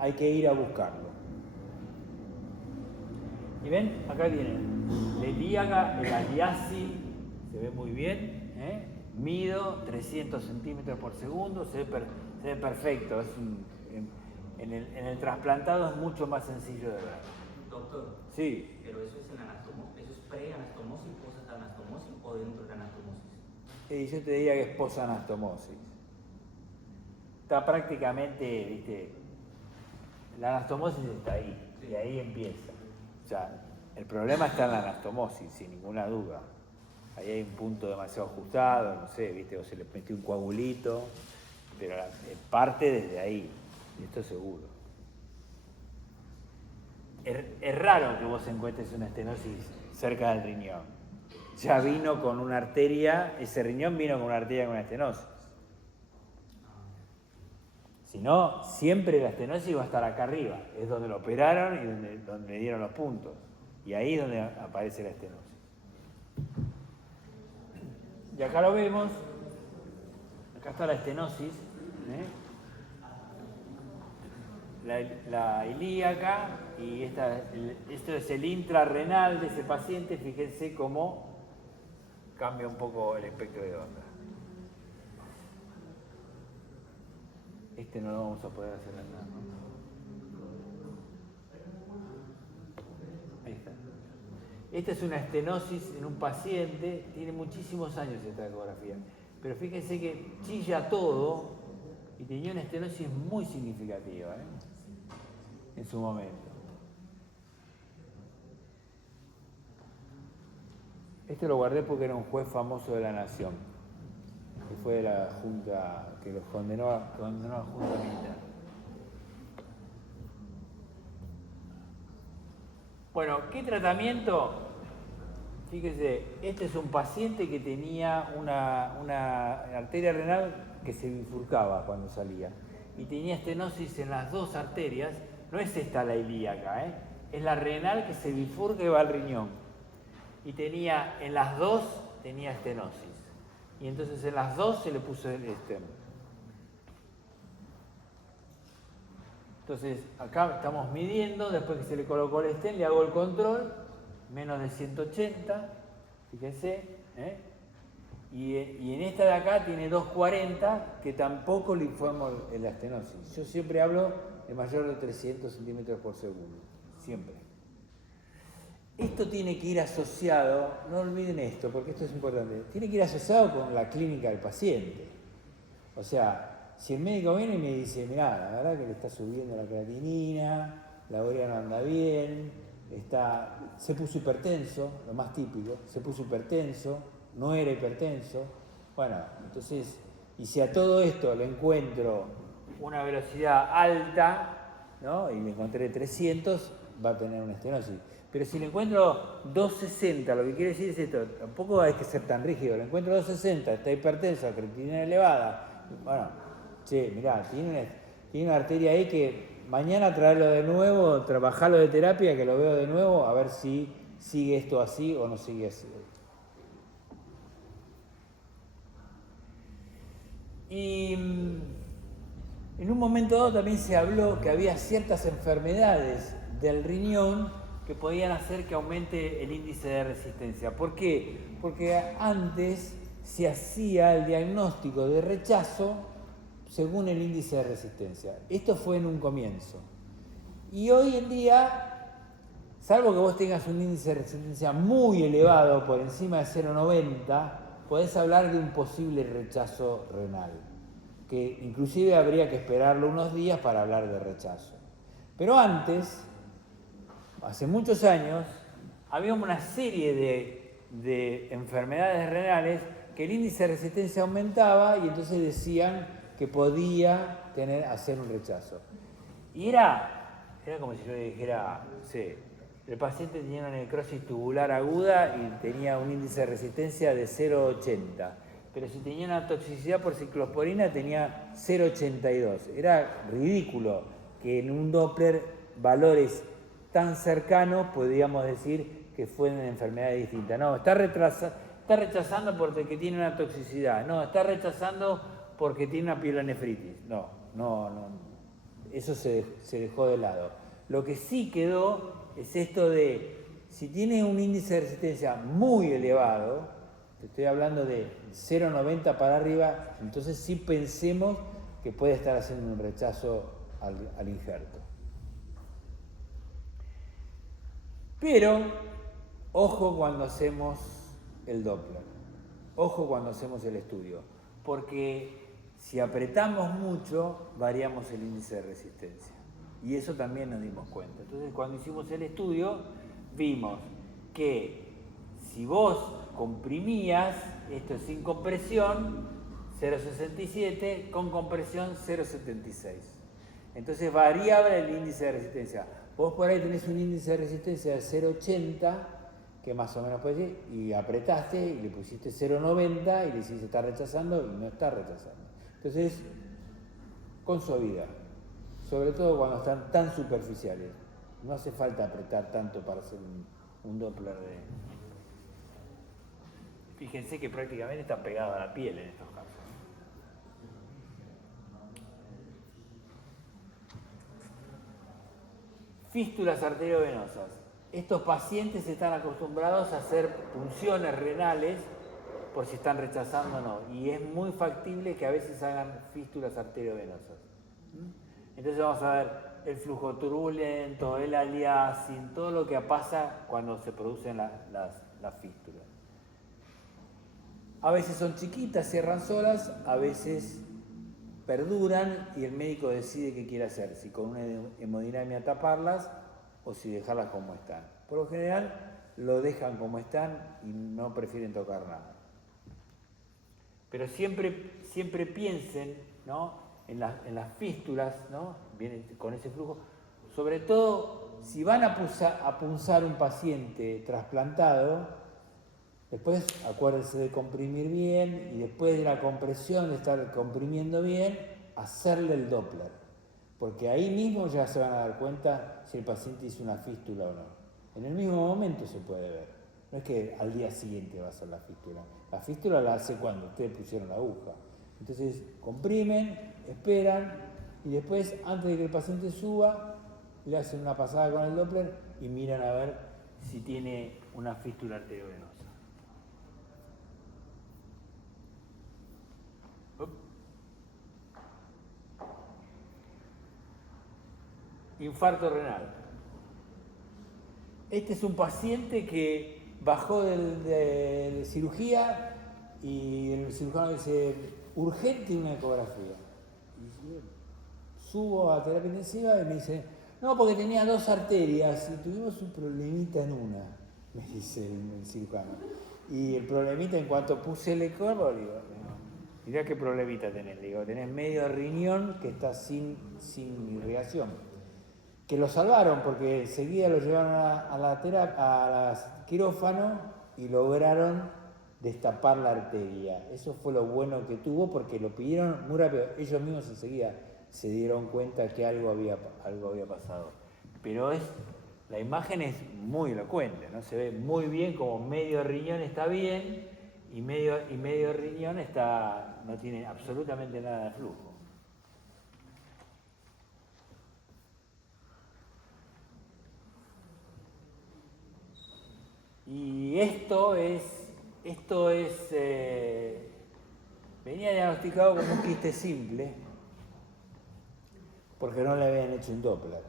Hay que ir a buscarlo. Y ven, acá tienen la ilíaca, el aliasi, se ve muy bien, mido 300 centímetros por segundo, se ve perfecto. En el trasplantado es mucho más sencillo de ver. Doctor, Sí. pero eso es en anastomosis, eso es pre-anastomosis, post-anastomosis o dentro de la anastomosis. Y yo te diría que es posanastomosis. Está prácticamente, viste, la anastomosis está ahí, y ahí empieza. O sea, el problema está en la anastomosis, sin ninguna duda. Ahí hay un punto demasiado ajustado, no sé, viste, o se le metió un coagulito, pero parte desde ahí, esto seguro. Es raro que vos encuentres una estenosis cerca del riñón. Ya vino con una arteria, ese riñón vino con una arteria con una estenosis. Si no, siempre la estenosis va a estar acá arriba, es donde lo operaron y donde le dieron los puntos. Y ahí es donde aparece la estenosis. Y acá lo vemos, acá está la estenosis, la ilíaca, y esto es el intrarrenal de ese paciente. Fíjense cómo cambia un poco el espectro de onda. Este no lo vamos a poder hacer nada, ¿no? Ahí está. Esta es una estenosis en un paciente, tiene muchísimos años esta ecografía, pero fíjense que chilla todo y tenía una estenosis muy significativa en su momento. Este lo guardé porque era un juez famoso de la Nación, que fue de la Junta, que los condenó a la Junta Militar. Bueno, ¿qué tratamiento? Fíjese, este es un paciente que tenía una arteria renal que se bifurcaba cuando salía y tenía estenosis en las dos arterias. No es esta la ilíaca, es la renal que se bifurca y va al riñón. Y tenía, en las dos tenía estenosis. Y entonces en las dos se le puso el stem. Entonces acá estamos midiendo, después que se le colocó el stem, le hago el control, menos de 180, fíjense, y en esta de acá tiene 240, que tampoco le informo la estenosis. Yo siempre hablo de mayor de 300 centímetros por segundo, siempre. Esto tiene que ir asociado, no olviden esto, porque esto es importante, tiene que ir asociado con la clínica del paciente. O sea, si el médico viene y me dice, mirá, la verdad que le está subiendo la creatinina, la urea no anda bien, se puso hipertenso, lo más típico, se puso hipertenso, no era hipertenso, bueno, entonces, y si a todo esto le encuentro una velocidad alta, ¿no? Y le encontré 300, va a tener una estenosis. Pero si le encuentro 260, lo que quiere decir es esto, tampoco hay que ser tan rígido, le encuentro 260, está hipertenso, creatinina elevada, bueno, che, mirá, tiene una arteria ahí que mañana traerlo de nuevo, trabajarlo de terapia, que lo veo de nuevo, a ver si sigue esto así o no sigue así. Y en un momento dado también se habló que había ciertas enfermedades del riñón que podían hacer que aumente el índice de resistencia. ¿Por qué? Porque antes se hacía el diagnóstico de rechazo según el índice de resistencia. Esto fue en un comienzo. Y hoy en día, salvo que vos tengas un índice de resistencia muy elevado, por encima de 0,90, podés hablar de un posible rechazo renal, que inclusive habría que esperarlo unos días para hablar de rechazo. Pero antes, hace muchos años, había una serie de enfermedades renales que el índice de resistencia aumentaba y entonces decían que podía hacer un rechazo. Y era como si yo le dijera, sí, el paciente tenía una necrosis tubular aguda y tenía un índice de resistencia de 0,80. Pero si tenía una toxicidad por ciclosporina tenía 0,82. Era ridículo que en un Doppler valores tan cercanos podíamos decir que fueron enfermedades distintas. No, está rechazando porque tiene una toxicidad. No, está rechazando porque tiene una pielonefritis. No. Eso se dejó de lado. Lo que sí quedó es esto de, si tiene un índice de resistencia muy elevado, te estoy hablando de 0,90 para arriba, entonces sí pensemos que puede estar haciendo un rechazo al injerto. Pero, ojo cuando hacemos el Doppler, ojo cuando hacemos el estudio, porque si apretamos mucho, variamos el índice de resistencia. Y eso también nos dimos cuenta. Entonces, cuando hicimos el estudio, vimos que si vos comprimías, esto es sin compresión, 0,67, con compresión 0,76. Entonces variaba el índice de resistencia. Vos por ahí tenés un índice de resistencia de 0,80, que más o menos puede ser, y apretaste y le pusiste 0,90 y le hiciste está rechazando y no está rechazando. Entonces, con suavidad, sobre todo cuando están tan superficiales. No hace falta apretar tanto para hacer un Doppler de... Fíjense que prácticamente está pegado a la piel en estos casos. Fístulas arteriovenosas. Estos pacientes están acostumbrados a hacer punciones renales por si están rechazando o no. Y es muy factible que a veces hagan fístulas arteriovenosas. Entonces vamos a ver el flujo turbulento, el aliasing, todo lo que pasa cuando se producen las fístulas. A veces son chiquitas, cierran solas, a veces perduran y el médico decide qué quiere hacer, si con una hemodinamia taparlas o si dejarlas como están. Por lo general lo dejan como están y no prefieren tocar nada. Pero siempre piensen, ¿no?, en las fístulas, ¿no?, vienen con ese flujo, sobre todo si van a punzar un paciente trasplantado, después acuérdense de comprimir bien y después de la compresión, de estar comprimiendo bien, hacerle el Doppler, porque ahí mismo ya se van a dar cuenta si el paciente hizo una fístula o no. En el mismo momento se puede ver, no es que al día siguiente va a hacer la fístula la hace cuando ustedes pusieron la aguja. Entonces comprimen, esperan y después, antes de que el paciente suba, le hacen una pasada con el Doppler y miran a ver si tiene una fístula arteriovenosa. Infarto renal. Este es un paciente que bajó de cirugía y el cirujano dice, urgente una ecografía. Y subo a terapia intensiva y me dice, no, porque tenía 2 arterias y tuvimos un problemita en una, me dice el cirujano. Y el problemita, en cuanto puse el ecógrafo, le digo, mirá qué problemita tenés, le digo, tenés medio riñón que está sin irrigación. Que lo salvaron porque enseguida lo llevaron a quirófano y lograron destapar la arteria. Eso fue lo bueno que tuvo porque lo pidieron muy rápido. Ellos mismos enseguida se dieron cuenta que algo había pasado. Pero la imagen es muy elocuente, ¿no? Se ve muy bien como medio riñón está bien y medio riñón no tiene absolutamente nada de flujo. Y esto venía diagnosticado como un quiste simple, porque no le habían hecho un Doppler.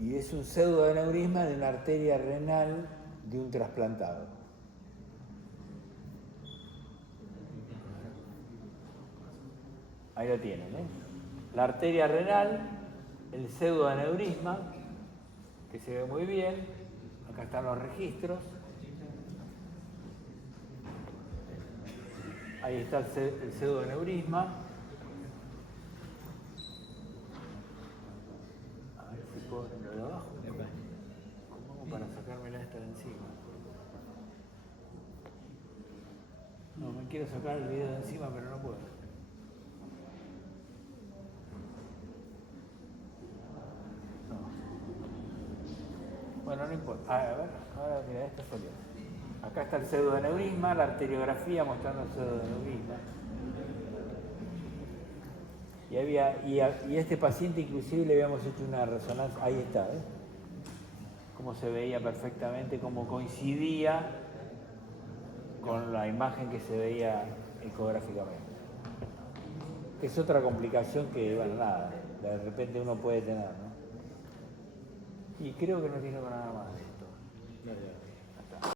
Y es un pseudoaneurisma de una arteria renal de un trasplantado. Ahí lo tienen, ¿eh? La arteria renal, el pseudoaneurisma, que se ve muy bien. Acá están los registros. Ahí está el pseudoaneurisma. A ver si puedo lo de abajo. ¿Cómo hago para sacármela esta de encima? No, me quiero sacar el video de encima, pero no puedo. Bueno, no importa. A ver, ahora mira, esto salió. Acá está el pseudoaneurisma, la arteriografía mostrando el pseudoaneurisma. Y este paciente inclusive le habíamos hecho una resonancia, ahí está, ¿eh? Cómo se veía perfectamente, cómo coincidía con la imagen que se veía ecográficamente. Que es otra complicación que, bueno, nada, de repente uno puede tener, ¿no? Y creo que no tiene nada más de esto.